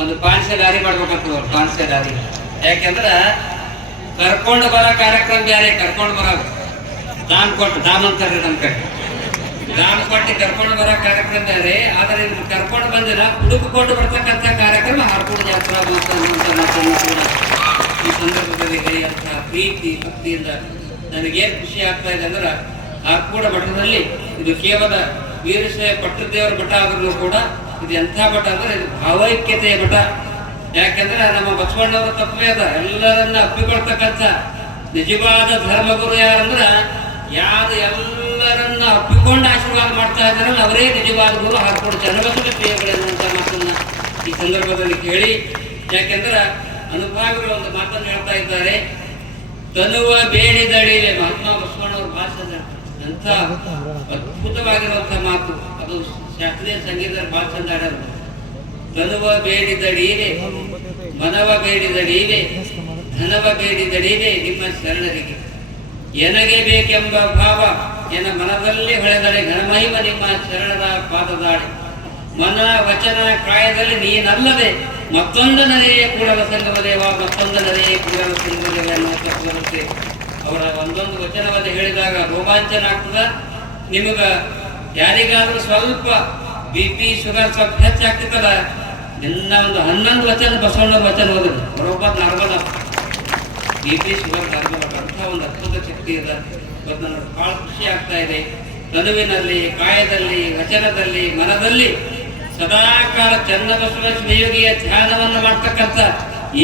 ಒಂದು ಪಾನ್ಸೆ ದಾರಿ ಮಾಡ್ಬೇಕಂತ ಅವ್ರು ಪಾನ್ಸೆ ದಾರಿ. ಯಾಕೆಂದ್ರೆ ಕರ್ಕೊಂಡು ಬರೋ ಕಾರ್ಯಕ್ರಮ ಬೇರೆ ಕರ್ಕೊಂಡು ಬರೋ ದಾನ್ ಕೊಟ್ಟು, ದಾಮ್ ಅಂತಾರೆ ನಮ್ಮ ಕಡೆ. ದಾನ್ ಕೊಟ್ಟು ಕರ್ಕೊಂಡು ಬರೋ ಕಾರ್ಯಕ್ರಮ ಬೇರೆ ಆದರೆ ಇವ್ರು ಕರ್ಕೊಂಡು ಬಂದಿಲ್ಲ ಹುಡುಕಿಕೊಂಡು ಬರ್ತಕ್ಕಂಥ ಕಾರ್ಯಕ್ರಮ ಹಾರ್ಕೊಂಡು ಜಾತ್ರಾ ಈ ಸಂದರ್ಭದಲ್ಲಿ ಹೇಳುವಂತಹ ಪ್ರೀತಿ, ಭಕ್ತಿಯಿಂದ ನನಗೇನು ಖುಷಿ ಆಗ್ತಾ ಇದೆ ಅಂದ್ರೆ ಆರ್ಕೂಡ ಮಠದಲ್ಲಿ ಇದು ಕೇವಲ ವೀರಶೈವ ಪಟ್ಟದೇವರ ಮಠ ಆದರೂ ಕೂಡ ಇದು ಎಂಥ ಮಠ ಅಂದ್ರೆ ಇದು ಭಾವೈಕ್ಯತೆಯ ಮಠ. ಯಾಕೆಂದ್ರೆ ನಮ್ಮ ಬಸವಣ್ಣವರ ತಪ್ಪೇ ಅದ. ಎಲ್ಲರನ್ನ ಅಪ್ಪಿಕೊಳ್ತಕ್ಕಂಥ ನಿಜವಾದ ಧರ್ಮಗುರು ಯಾರಂದ್ರ ಯಾರು ಎಲ್ಲರನ್ನ ಅಪ್ಪಿಕೊಂಡು ಆಶೀರ್ವಾದ ಮಾಡ್ತಾ ಇದ್ದಾರಲ್ಲ, ಅವರೇ ನಿಜವಾದ ಗುರು. ಹಾಕೊಂಡು ಜನಬಸವ ಪ್ರಿಯಗಳೆನ್ನುವಂಥ ಮಾತನ್ನ ಈ ಸಂದರ್ಭದಲ್ಲಿ ಕೇಳಿ. ಯಾಕೆಂದ್ರೆ ಅನುಭಾವಿಗಳು ಒಂದು ಮಾತನ್ನು ಹೇಳ್ತಾ ಇದ್ದಾರೆ, ತನುವ ಬೇಡಿದಡಿಲೆ ಮಹಾತ್ಮ ಬಸವಣ್ಣವ್ರ ಭಾಷಣ ಎಂಥ ಅದ್ಭುತವಾಗಿರುವಂಥ ಮಾತು. ಅದು ಶಾಸ್ತ್ರೀಯ ಸಂಗೀತ ಬಹಳ ಚಂದ ಆಡೋದು ತನುವ ಬೇಡಿದಡೀವೆ ಮನವ ಬೇಡಿದಡೀವೆ ಧನವ ಬೇಡಿದಡೀವೆ ನಿಮ್ಮ ಶರಣರಿಗೆ. ಎನಗೆ ಬೇಕೆಂಬ ಭಾವ ಎನ ಮನದಲ್ಲಿ ಹೊಳೆದಡೆ ಘನಮಹಿಮ ನಿಮ್ಮ ಶರಣರ ಪಾದದಾಡಿ ಮನ ವಚನ ಕಾಯದಲ್ಲಿ ನೀನಲ್ಲದೆ ಮತ್ತೊಂದು ನರೆಯೇ ಕೂಡಲ ಸಂಗಮ ದೇವ ಮತ್ತೊಂದು ನರೆಯೇ ಕೂಡಲ ಸಂಗಮ ದೇವ ಅನ್ನುವಂಥ ಅವರ ಒಂದೊಂದು ವಚನವನ್ನು ಹೇಳಿದಾಗ ರೋಮಾಂಚನ ಆಗ್ತದ? ನಿಮಗ ಯಾರಿಗಾದ್ರೂ ಸ್ವಲ್ಪ ಬಿ ಪಿ ಶುಗರ್ ಸ್ವಲ್ಪ ಹೆಚ್ಚಾಗ್ತಿತ್ತಲ್ಲ ನಿನ್ನ ಒಂದು ಹನ್ನೊಂದು ವಚನ ಬಸವಣ್ಣ ವಚನ ಓದಿದ್ರು ಬರೋಬ್ಬರ್ normal B P sugar normal ಅಂಥ ಒಂದು ಅದ್ಭುತ ಶಕ್ತಿ ಇದೆ. ಇವತ್ತು ನನಗೆ ಬಹಳ ಖುಷಿ ಆಗ್ತಾ ಇದೆ. ತನುವಿನಲ್ಲಿ ಕಾಯದಲ್ಲಿ, ವಚನದಲ್ಲಿ, ಮನದಲ್ಲಿ ಸದಾಕಾಲ ಚನ್ನಬಸವ ಶಿವಯೋಗಿಯ ಧ್ಯಾನವನ್ನು ಮಾಡ್ತಕ್ಕಂಥ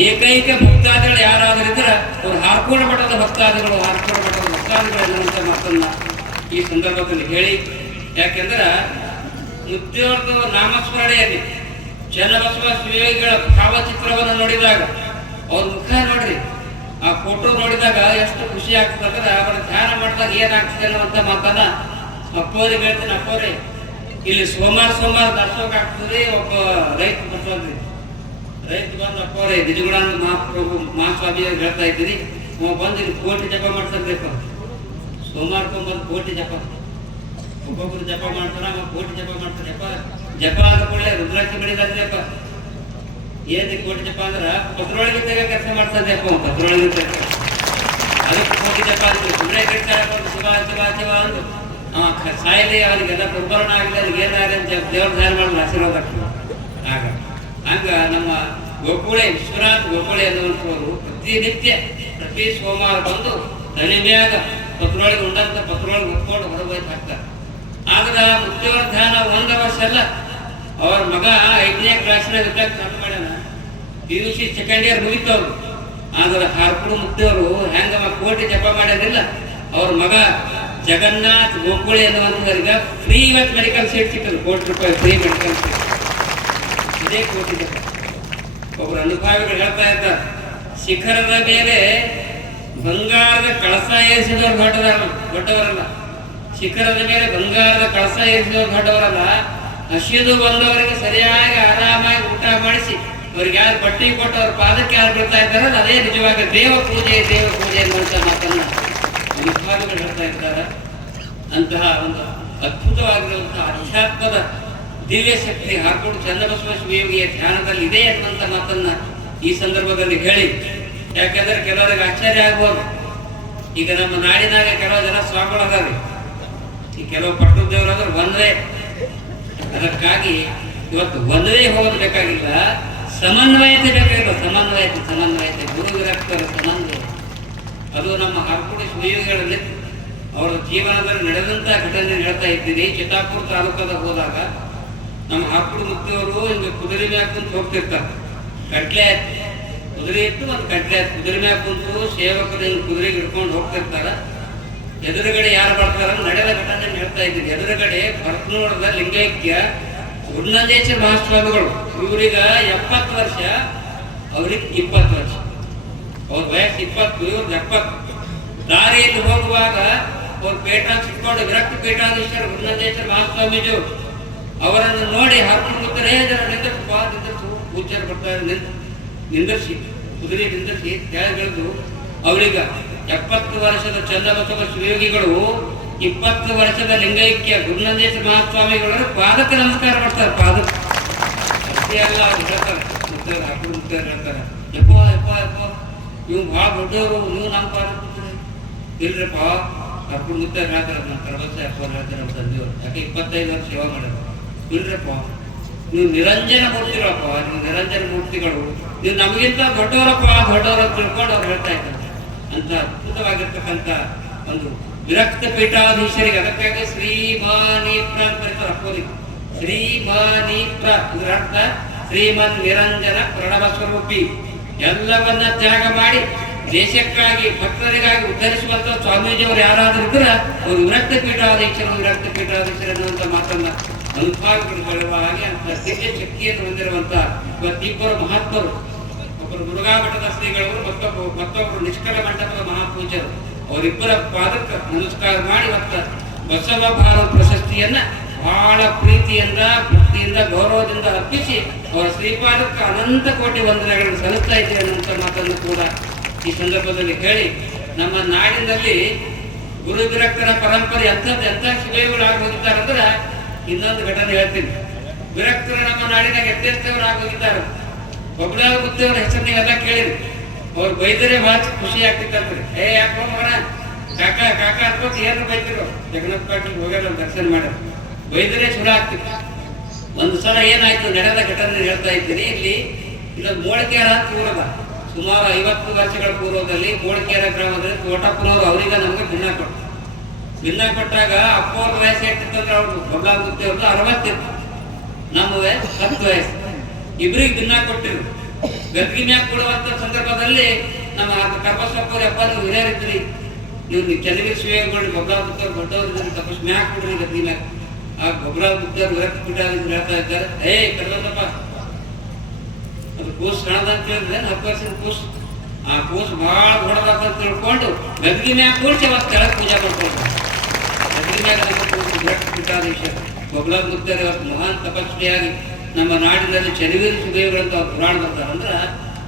ಏಕೈಕ ಭಕ್ತಾದಿಗಳು ಯಾರಾದರೂ ಇದ್ರೆ ಅವ್ರು ಹಾರ್ಕೋಣ ಮಠದ ಭಕ್ತಾದಿಗಳು, ಹಾರ್ಕೋಣ ಮಠದ ಭಕ್ತಾದಿಗಳು ಎನ್ನುವಂಥ ಮಾತನ್ನ ಈ ಸಂದರ್ಭದಲ್ಲಿ ಹೇಳಿ. ಯಾಕೆಂದ್ರೆ ಮುದ್ದಿಯವ್ರದ್ದು ನಾಮಸ್ಮರಣೆಯಲ್ಲಿ ಚನ್ನಬಸವ ಶಿವಯೋಗಿಗಳ ಭಾವಚಿತ್ರವನ್ನು ನೋಡಿದಾಗ ಅವ್ರ ಮುಖ ನೋಡ್ರಿ, ಆ ಫೋಟೋ ನೋಡಿದಾಗ ಎಷ್ಟು ಖುಷಿ ಆಗ್ತದಂದ್ರೆ ಅವರ ಧ್ಯಾನ ಮಾಡಿದಾಗ ಏನಾಗ್ತದೆ ಅನ್ನುವಂಥ ಮಾತನ್ನ ಅಪ್ಪೋರಿಗೆ ಹೇಳ್ತೀನಿ, ಅಪ್ಪೋರಿ, ಇಲ್ಲಿ ಸೋಮವಾರ ಸೋಮವಾರ ದರ್ಶೋಕ ಆಗ್ತದೆ, ಒಬ್ಬ ರೈತ ಬರ್ತಾನ್ರಿ. ರೈತ ಬಂದು ಅಪ್ಪೋರೆ ನಿಜಗುಣಾನಂದ ಮಹಾಪ್ರಭು ಮಹಾಸ್ವಾಮಿ ಅವ್ರು ಹೇಳ್ತಾ ಇದ್ದೀನಿ ಅವ ಬಂದು ಇಲ್ಲಿ ಕೋಟಿ ಜಪ ಮಾಡ್ಸಬೇಕು. ಸೋಮವಾರ ಬಂದು ಕೋಟಿ ಜಪ. ಒಬ್ಬೊಬ್ರು ಜಪ ಮಾಡ್ತಾರ ಅವ ಕೋಟಿ ಜಪ ಮಾಡ್ತಾರೆ ಜಪ ಜಪ ಅಂದ ಕೂಡಲೇ ರುದ್ರಾಕ್ಷಿ ಮಾಡಿದಾದ್ರಪ್ಪ ಏನ್ ಕೋಟಿ ಜಪ ಅಂದ್ರ? ಪತ್ರೊಳಗೆ ತೆಗೆ ಕೆಲಸ ಮಾಡ್ತದೆ ಅಪ್ಪ ಪತ್ರೊಳಗೆ ಅದಕ್ಕೆ ಕೋಟಿ ಜಪ ಅಂದ್ರೆ. ಸುಮ್ಮನೆ ಕೇಳ್ತಾರೆ ಶಿವ ಶಿವ ಅಂದು ಅವ ಸಾಯಲಿ, ಅವನಿಗೆಲ್ಲ ಪ್ರಭರಣ ಆಗಲಿ, ಅವ್ನಿಗೆ ಏನಾಗಲಿ ದೇವ್ರ ಧ್ಯಾನ ಮಾಡಲು, ಆಶೀರ್ವಾದ ಆಗ ಹಂಗ ನಮ್ಮ ಗೋಕುಳೆ, ವಿಶ್ವನಾಥ್ ಗೋಕುಳೆ ಅನ್ನುವಂಥವ್ರು ಪ್ರತಿನಿತ್ಯ ಪ್ರತಿ ಸೋಮವಾರ ಬಂದು ದಣಿಮ್ಯಾಗ ಪತ್ರೊಳಗೆ ಉಂಡಂತ ಪತ್ರೊಳಗೆ ಒಪ್ಕೊಂಡು ಹೊರಗೋಯ್ತು ಆದ್ರೆ ಧ್ಯಾನ ಒಂದು ವರ್ಷ ಅಲ್ಲ, ಅವ್ರ ಮಗ ಐದನೇ ಕ್ಲಾಸ್ನಾಗ ಇದ್ದಾಗ ಚಾಲು ಮಾಡ್ಯಾನ. P U C second year ಮುಗಿತವ್ರು. ಆದ್ರೆ ಹಾರ್ಕುಡು ಮುದ್ದವರು ಹೆಂಗ ಕೋಟಿ ಜಪ ಮಾಡೋದಿಲ್ಲ ಅವ್ರ ಮಗ ಜಗನ್ನಾಥ್ ಗೋಕುಳಿ ಅನ್ನುವಂಥವ್ರಿಗೆ ಫ್ರೀ ಇವತ್ತು ಮೆಡಿಕಲ್ ಸೀಟ್ ಸಿಕ್ಕದು ಕೋಟಿ ರೂಪಾಯಿ ಫ್ರೀ ಮೆಡಿಕಲ್ ಸೀಟ್ ಇದೇ ಕೂತಿದೆ ಒಬ್ಬರು ಅನುಭವಿಗಳು ಹೇಳ್ತಾ ಇದ್ದಾರೆ, ಶಿಖರದ ಮೇಲೆ ಬಂಗಾರದ ಕಳಸ ಏರಿಸಿದವರು ದೊಡ್ಡದಾರ ದೊಡ್ಡವರಲ್ಲ. ಶಿಖರದ ಮೇಲೆ ಬಂಗಾರದ ಕಳಸ ಇರಿಸುವ ದೊಡ್ಡವರಲ್ಲ. ಹಸಿದು ಬಂದವರಿಗೆ ಸರಿಯಾಗಿ ಆರಾಮಾಗಿ ಊಟ ಮಾಡಿಸಿ, ಅವ್ರಿಗೆ ಯಾರು ಬಟ್ಟೆ ಕೊಟ್ಟು ಅವ್ರ ಪಾದಕ್ಕೆ ಯಾರು ಬಿಡ್ತಾ ಇದ್ದಾರೆ ಅದೇ ನಿಜವಾಗ ದೇವ ಪೂಜೆ ದೇವ ಪೂಜೆ ಅನ್ನುವಂಥ ಮಾತನ್ನ ವಿಭಾಗಗಳು ಹೇಳ್ತಾ ಇದ್ದಾರೆ. ಅಂತಹ ಒಂದು ಅದ್ಭುತವಾಗಿರುವಂತಹ ಅಧ್ಯಾತ್ಮದ ದಿವ್ಯ ಶಕ್ತಿ ಹಾಕೊಂಡು ಚನ್ನಬಸವ ಶಿವಯೋಗಿಯ ಧ್ಯಾನದಲ್ಲಿ ಇದೆ ಅನ್ನುವಂಥ ಮಾತನ್ನ ಈ ಸಂದರ್ಭದಲ್ಲಿ ಹೇಳಿ. ಯಾಕಂದ್ರೆ ಕೆಲವರಿಗೆ ಆಶ್ಚರ್ಯ ಆಗ್ಬೋದು ಈಗ ನಮ್ಮ ನಾಡಿನಾಗ ಕೆಲವು ಜನ ಸ್ವಾಮಿಗಳದಾರೆ ಈ ಕೆಲವು ಪಟ್ಟದ ದೇವರಾದ್ರೆ ಒಂದೇ ಅದಕ್ಕಾಗಿ ಇವತ್ತು ಒಂದೇ ಹೋಗೋದು ಬೇಕಾಗಿಲ್ಲ. ಸಮನ್ವಯತೆ ಬೇಕಾಗಿಲ್ಲ. ಸಮನ್ವಯತೆ ಸಮನ್ವಯತೆ. ಗುರು ವಿರಕ್ತರ ಸಮನ್ವಯ. ಅದು ನಮ್ಮ ಹರಪುಡಿ ಸುಯೋಗಿಗಳಲ್ಲಿ ಅವರ ಜೀವನದಲ್ಲಿ ನಡೆದಂತಹ ಘಟನೆ ಹೇಳ್ತಾ ಇದ್ದೀನಿ ಚಿತ್ತಾಪುರ ತಾಲೂಕದ ಹೋದಾಗ ನಮ್ಮ ಹರಪುಡಿ ಮುಕ್ತಿಯವರು ಹಿಂಗೆ ಕುದುರೆ ಮ್ಯಾಗ ಕುಂತ ಹೋಗ್ತಿರ್ತಾರೆ. ಕಟ್ಲೆ ಕುದುರೆ ಇತ್ತು ಮತ್ತು ಕಟ್ಲೆ ಆಯ್ತು. ಕುದುರೆ ಮ್ಯಾಗ ಕುಂತು ಸೇವಕರು ಹಿಂಗೆ ಕುದುರೆಗೆ ಹಿಡ್ಕೊಂಡು ಹೋಗ್ತಿರ್ತಾರೆ. ಎದುರುಗಡೆ ಯಾರು ಬರ್ತಾರ ನಡೆದ ಘಟನೆ ಹೇಳ್ತಾ ಇದ್ದೀನಿ. ಎದುರುಗಡೆ ಭರತನೋಡದ ಲಿಂಗೈಕ್ಯ ಉನ್ನದೇಶ ಮಹಾಸ್ವಾಮಿಗಳು. ಇವ್ರೀಗ ಎಪ್ಪತ್ತು ವರ್ಷ, ಅವ್ರಿಗೆ ಇಪ್ಪತ್ತು ವರ್ಷ. ಅವ್ರ ವಯಸ್ಸು ಇಪ್ಪತ್ತು ಇವ್ರದ್ದು ಎಪ್ಪತ್ತು. ದಾರಿಯಲ್ಲಿ ಹೋಗುವಾಗ ಅವ್ರ ಪೇಟ ಸಿಕ್ಕೊಂಡು ವಿರಕ್ತ ಪೀಠಾಧೀಶರು ಉನ್ನದೇಶ್ವರ ಮಹಾಸ್ವಾಮೀಜಿಯವರು. ಅವರನ್ನು ನೋಡಿ ಹರ್ಕೊಂಡು ಕೂತಾರೆ ಹೇ ಜನ ನಿಂದರ್ಸು. ಬಾ ನಿಂದರ್ಸು ಪೂಜ್ಯರು ಬರ್ತಾರೆ ನಿಂದ ನಿಂದರ್ಸಿ ಕುದುರೆ ನಿಂದರ್ಸಿ ಕೆಳಗಿಳಿದು ಅವರಿಗ ಎಪ್ಪತ್ತು ವರ್ಷದ ಚಂದಬಸವ ಶಿವಯೋಗಿಗಳು ಇಪ್ಪತ್ತು ವರ್ಷದ ಲಿಂಗೈಕ್ಯ ಗುರುನಂದೇಶ ಮಹಾಸ್ವಾಮಿಗಳು ಪಾದಕ್ಕೆ ನಮಸ್ಕಾರ ಮಾಡ್ತಾರೆ. ಪಾದಕ್ಕೆ ಅಷ್ಟೇ ಅಲ್ಲ ಹೇಳ್ತಾರೆ ಮುತ್ತೇರು ಹಾಕೊಂಡು ಮುತ್ತೇರು ಹೇಳ್ತಾರೆ. ಯಪ್ಪ ಯಪ್ಪ ಯಪ್ಪ, ನೀವು ಭಾಳ ದೊಡ್ಡವರು, ನೀವು ನಮ್ಮ ಪಾದ ಇಲ್ರಿಪ್ಪ ಇಲ್ರಪ್ಪ ಕರ್ಕೊಂಡು ಮುತ್ತೇರು ಹೇಳ್ತಾರೆ. ನಮ್ಮ ಕರಬಸ ಯಪ್ಪ, ಹೇಳ್ತಾರೆ ನಮ್ಮ ತಂದೆಯವರು. ಯಾಕೆ ಇಪ್ಪತ್ತೈದು ವರ್ಷ ಸೇವಾ ಮಾಡ್ಯಾರ ಇಲ್ರಪ್ಪ, ನೀವು ನಿರಂಜನ ಮೂರ್ತಿಗಳಪ್ಪ, ನೀವು ನಿರಂಜನ ಮೂರ್ತಿಗಳು. ನೀವು ನಮಗಿಂತ ದೊಡ್ಡವರಪ್ಪ ದೊಡ್ಡವರ ತಿಳ್ಕೊಂಡು ಅವ್ರು ಹೇಳ್ತಾ ಇದ್ದಾರೆ. ಅಂತ ಅದ್ಭುತವಾಗಿರ್ತಕ್ಕಂಥ ಒಂದು ವಿರಕ್ತ ಪೀಠಾಧೀಶರಿಗೆ ಅದಕ್ಕಾಗಿ ಶ್ರೀಮಾನೀಪ್ರ ಅಂತ ಕರೀತಾರೆ ಅಪ್ಪೋದಿಗೆ ಶ್ರೀಮಾನೀಪ್ರ ಇದರ ಅರ್ಥ, ಶ್ರೀಮನ್ ನಿರಂಜನ ಪ್ರಣವ ಸ್ವರೂಪಿ. ಎಲ್ಲವನ್ನ ತ್ಯಾಗ ಮಾಡಿ ದೇಶಕ್ಕಾಗಿ ಭಕ್ತರಿಗಾಗಿ ಉದ್ಧರಿಸುವಂತ ಸ್ವಾಮೀಜಿಯವರು ಯಾರಾದ್ರೂ ಇದ್ರೆ, ಅವರು ವಿರಕ್ತ ಪೀಠಾಧೀಶರು ವಿರಕ್ತ ಪೀಠಾಧೀಶರು ಅನ್ನುವಂತ ಮಾತನ್ನ ಅನುಭಾವಿಗಳು ಹಾಗೆ ಅಂತ ದಿವ್ಯ ಶಕ್ತಿಯನ್ನು ಹೊಂದಿರುವಂತ ಇವತ್ತಿಬ್ಬರು ಮಹಾತ್ಮರು. ಒಬ್ಬರು ಮುರುಘಾ ಮಠದ ಶ್ರೀಗಳವರು ಮತ್ತೊಬ್ಬರು ಮತ್ತೊಬ್ಬರು ನಿಷ್ಕಲ ಮಂಟಪದ ಮಹಾಪೂಜರು ಅವರಿಬ್ಬರ ಪಾದಕ್ಕೆ ನಮಸ್ಕಾರ ಮಾಡಿ ಮತ್ತ ಬಸವ ಭಾರತ ಪ್ರಶಸ್ತಿಯನ್ನ ಬಹಳ ಪ್ರೀತಿಯಿಂದ, ಭಕ್ತಿಯಿಂದ, ಗೌರವದಿಂದ ಅರ್ಪಿಸಿ ಅವರ ಶ್ರೀಪಾದಕ್ಕೆ ಅನಂತ ಕೋಟಿ ವಂದನೆಗಳನ್ನು ಸಲ್ಲಿಸ್ತಾ ಇದ್ದೇವೆ ಅನ್ನುವಂಥ ಮಾತನ್ನು ಕೂಡ ಈ ಸಂದರ್ಭದಲ್ಲಿ ಹೇಳಿ, ನಮ್ಮ ನಾಡಿನಲ್ಲಿ ಗುರು ವಿರಕ್ತರ ಪರಂಪರೆ ಎಂಥದ್ದು, ಎಂಥ ಶಿವಯುಗಳಾಗಿ ಹೋಗಿದ್ದಾರೆ ಅಂದ್ರೆ ಇನ್ನೊಂದು ಘಟನೆ ಹೇಳ್ತೀನಿ. ವಿರಕ್ತರು ನಮ್ಮ ನಾಡಿನಾಗ ಎತ್ತೆತ್ತವರು ಆಗೋಗಿದ್ದಾರೆ ಒಬ್ಬಳಾಗ ಬುದ್ಧಿಯವ್ರ ಹೆಸರು ನೀವೆಲ್ಲ ಕೇಳಿರಿ. ಅವ್ರು ಬೈದರೆ ಬಹಳ ಖುಷಿ ಆಗ್ತಿತ್ತಂತ್ರಿ. ಏ, ಯಾಕೋ ಮಗನ ಕಾಕ ಕಾಕ ಅನ್ಕೋತ ಏನು ಬೈತಿರು? ಜಗನ್ನಾಥ ಪಾಟೀಲ್ ಹೋಗ್ಯಾರ ದರ್ಶನ ಮಾಡ್ಯಾರ. ಬೈದರೆ ಶುರು ಆಗ್ತಿತ್ತು. ಒಂದು ಸಲ ಏನಾಯ್ತು, ನಡೆದ ಘಟನೆ ಹೇಳ್ತಾ ಇದ್ದೀನಿ ಇಲ್ಲಿ ಇಲ್ಲೊಂದು ಮೋಳಕೇರ ಅಂತ ಊರದ ಸುಮಾರು ಐವತ್ತು ವರ್ಷಗಳ ಪೂರ್ವದಲ್ಲಿ ಮೋಳಕೇರ ಗ್ರಾಮದಲ್ಲಿ ತೋಟಪ್ಪನವರು ಅವರಿಗೆ ನಮಗೆ ಭಿನ್ನ ಕೊಟ್ಟು ಭಿನ್ನ ಕೊಟ್ಟಾಗ ಅಪ್ಪ ಅವ್ರ ವಯಸ್ಸು ಎಷ್ಟಿತ್ತಂದ್ರೆ ಅವ್ರು ಬೊಬ್ಬಲಾಗುತ್ತೆ ಅವ್ರದ್ದು ಅರವತ್ತಿತ್ತು. ನಮ್ಮ ವಯಸ್ಸು ಹತ್ತು ವಯಸ್ಸು. ಇಬ್ರಿಗೆ ಭಿನ್ನ ಕೊಟ್ಟಿರು. ಗದ್ಗಿ ಮ್ಯಾಗ ಕೊಡುವಂತ ಸಂದರ್ಭದಲ್ಲಿ ನಮ್ಮ ಕರ್ಬಸಪ್ಪ ಅಪ್ಪ ನೀವು ಹಿರಿಯರಿದ್ರಿ. ನೀವು ಚನ್ನಗಿರಿ ಶಿವಗಳು ಗೊಬ್ಬರ ಬುತ್ತರ್ ದೊಡ್ಡವ್ರಿದ್ರಿ ತಪಸ್ ಮ್ಯಾಗ ಕೊಡ್ರಿ ಗದ್ಗಿ ಮ್ಯಾಗ. ಆ ಗೊಬ್ಬರ ಬುತ್ತರ್ ವಿರಕ್ತ ಪೀಠ ಹೇಳ್ತಾ ಇದ್ದಾರೆ. ಏ ಕರ್ಲಪ್ಪ ಅದು ಕೂಸ್ ಕಾಣದ ಅಂತ ಹೇಳಿದ್ರೆ ಹತ್ತು ವರ್ಷದ ಕೂಸ್? ಆ ಕೋಸ್ ಭಾಳ ದೊಡ್ಡದಾದ ಅಂತ ತಿಳ್ಕೊಂಡು ಗದ್ಗಿ ಮ್ಯಾಗ ಕೂರ್ಸಿ ಅವತ್ತು ಕೆಳಗೆ ಪೂಜೆ ಮಾಡ್ಕೊಂಡು ಗದ್ಗಿ ಮ್ಯಾಗ ನಮ್ಮ ಕೂಸು ವಿರಕ್ತ ಪೀಠಾಧೀಶ ಗೊಬ್ಬರ ಬುತ್ತರು ಇವತ್ತು ಮಹಾನ್ ತಪಸ್ವಿಯಾಗಿ ನಮ್ಮ ನಾಡಿನಲ್ಲಿ ಚರಿವೀರಿ ಸುದೇವಗಳಂತ ಅವ್ರು ಪುರಾಣ ಬರ್ತಾರೆ ಅಂದ್ರೆ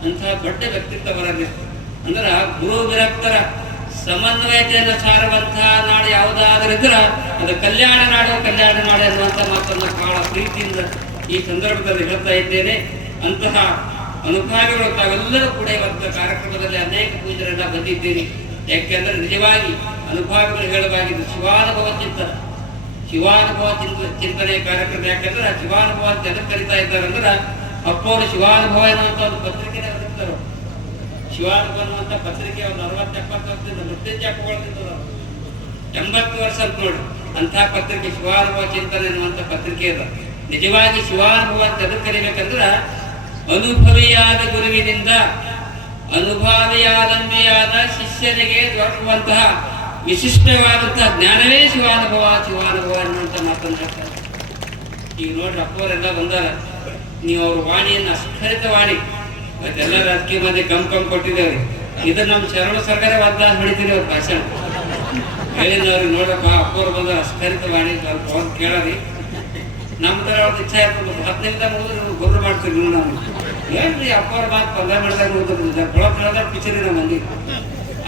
ಅಂತಹ ದೊಡ್ಡ ವ್ಯಕ್ತಿತ್ವ ಬರಲಿ ಅಂದ್ರೆ ಗುರು ವಿರಕ್ತರ ಸಮನ್ವಯತೆಯನ್ನು ಸಾರುವಂತಹ ನಾಡು ಯಾವುದಾದ್ರೂ ಇದ್ರ ಅದು ಕಲ್ಯಾಣ ನಾಡು ಕಲ್ಯಾಣ ನಾಡು ಅನ್ನುವಂಥ ಮಾತನ್ನು ಬಹಳ ಪ್ರೀತಿಯಿಂದ ಈ ಸಂದರ್ಭದಲ್ಲಿ ಹೇಳ್ತಾ ಇದ್ದೇನೆ ಅಂತಹ ಅನುಭಾವಿಗಳು ತಾವೆಲ್ಲರೂ ಕೂಡ ಇವತ್ತು ಕಾರ್ಯಕ್ರಮದಲ್ಲಿ ಅನೇಕ ಪೂಜರೆಲ್ಲ ಬಂದಿದ್ದೀರಿ ಯಾಕೆಂದ್ರೆ ನಿಜವಾಗಿ ಅನುಭಾವಿಗಳು ಹೇಳುವಾಗಿದ್ದು ಶಿವಾನುಭವ ಚಿಂತನ ಶಿವಾನುಭವ ಚಿಂತ ಚಿಂತನೆ ಕಾರ್ಯಕ್ರಮ ಯಾಕಂದ್ರೆ ಶಿವಾನುಭವ ಅಂತ ಎದಕ್ಕೆ ಕರಿತಾ ಇದ್ದಾರಂದ್ರೆ ಅಪ್ಪವರು ಶಿವಾನುಭವ ಎನ್ನುವಂತ ಒಂದು ಪತ್ರಿಕೆ ಬರೆದಿರ್ತಾರೆ ಅವ್ರು. ಶಿವಾನುಭವ ಅನ್ನುವಂತ ಪತ್ರಿಕೆ ಒಂದು ಅರವತ್ತು ವರ್ಷದಿಂದ ಮೃತ್ಯುಂಜಯ ಅವ್ರು. ಎಂಬತ್ತು ವರ್ಷ ಅಂತ ನೋಡಿ ಅಂಥ ಪತ್ರಿಕೆ ಶಿವಾನುಭವ ಚಿಂತನೆ ಅನ್ನುವಂಥ ಪತ್ರಿಕೆ ಅದ ನಿಜವಾಗಿ ಶಿವಾನುಭವ ಅಂತ ಎದಕ್ಕೆ ಕರಿಬೇಕಂದ್ರೆ ಅನುಭವಿಯಾದ ಗುರುವಿನಿಂದ ಅನುಭವಿಯಾದಂಬಿಯಾದ ಶಿಷ್ಯನಿಗೆ ದೊರಕುವಂತಹ ವಿಶಿಷ್ಟವಾದಂತಹ ಜ್ಞಾನವೇ ಶಿವಾನುಭವ ಶಿವಾನುಭವ ಅನ್ನುವಂಥ ಮಾತನ್ನು ಹೇಳ್ತಾರೆ. ಈಗ ನೋಡ್ರಿ ಅಪ್ಪವರೆಲ್ಲ ಬಂದಾರ. ನೀವು ಅವ್ರ ವಾಣಿಯನ್ನು ಅಸ್ಖಲಿತ ವಾಣಿ. ಮತ್ತೆಲ್ಲ ರಾಜಕೀಯ ಮಂದಿ ಕಮ್ ಕಮ್ ಕೊಟ್ಟಿದ್ದೇವೆ. ಇದು ನಮ್ಮ ಶರಣ ಸರ್ಕಾರ ವಾದ ಹೊಡಿತೀರಿ ಅವ್ರ ಭಾಷಣ. ಹೇಳಿದವ್ರಿಗೆ ನೋಡಪ್ಪ ಅಪ್ಪವ್ರು ಬಂದ ಅಸ್ಕರಿತ ವಾಣಿ ಸ್ವಲ್ಪ ಹೋಗಿ ಕೇಳರಿ. ನಮ್ಮ ಥರ ಅವ್ರದ್ದು ಇಚ್ಛೆ ಇರ್ತದೆ ಹದಿನೈದ ಮುಗಿದ್ರೆ ಗೊಬ್ಬರ ಮಾಡ್ತೀವಿ ನೀವು ನಾವು. ಏನ್ರಿ ಅಪ್ಪವ್ರ ಮಾತು ಪಂದ್ರ ಮಾಡಿದಾಗ ಮುಗಿದ್ರೆ ಹೇಳಿದ್ರೆ ಪಿಚರಿ ನಮ್ಮ ಮಂದಿ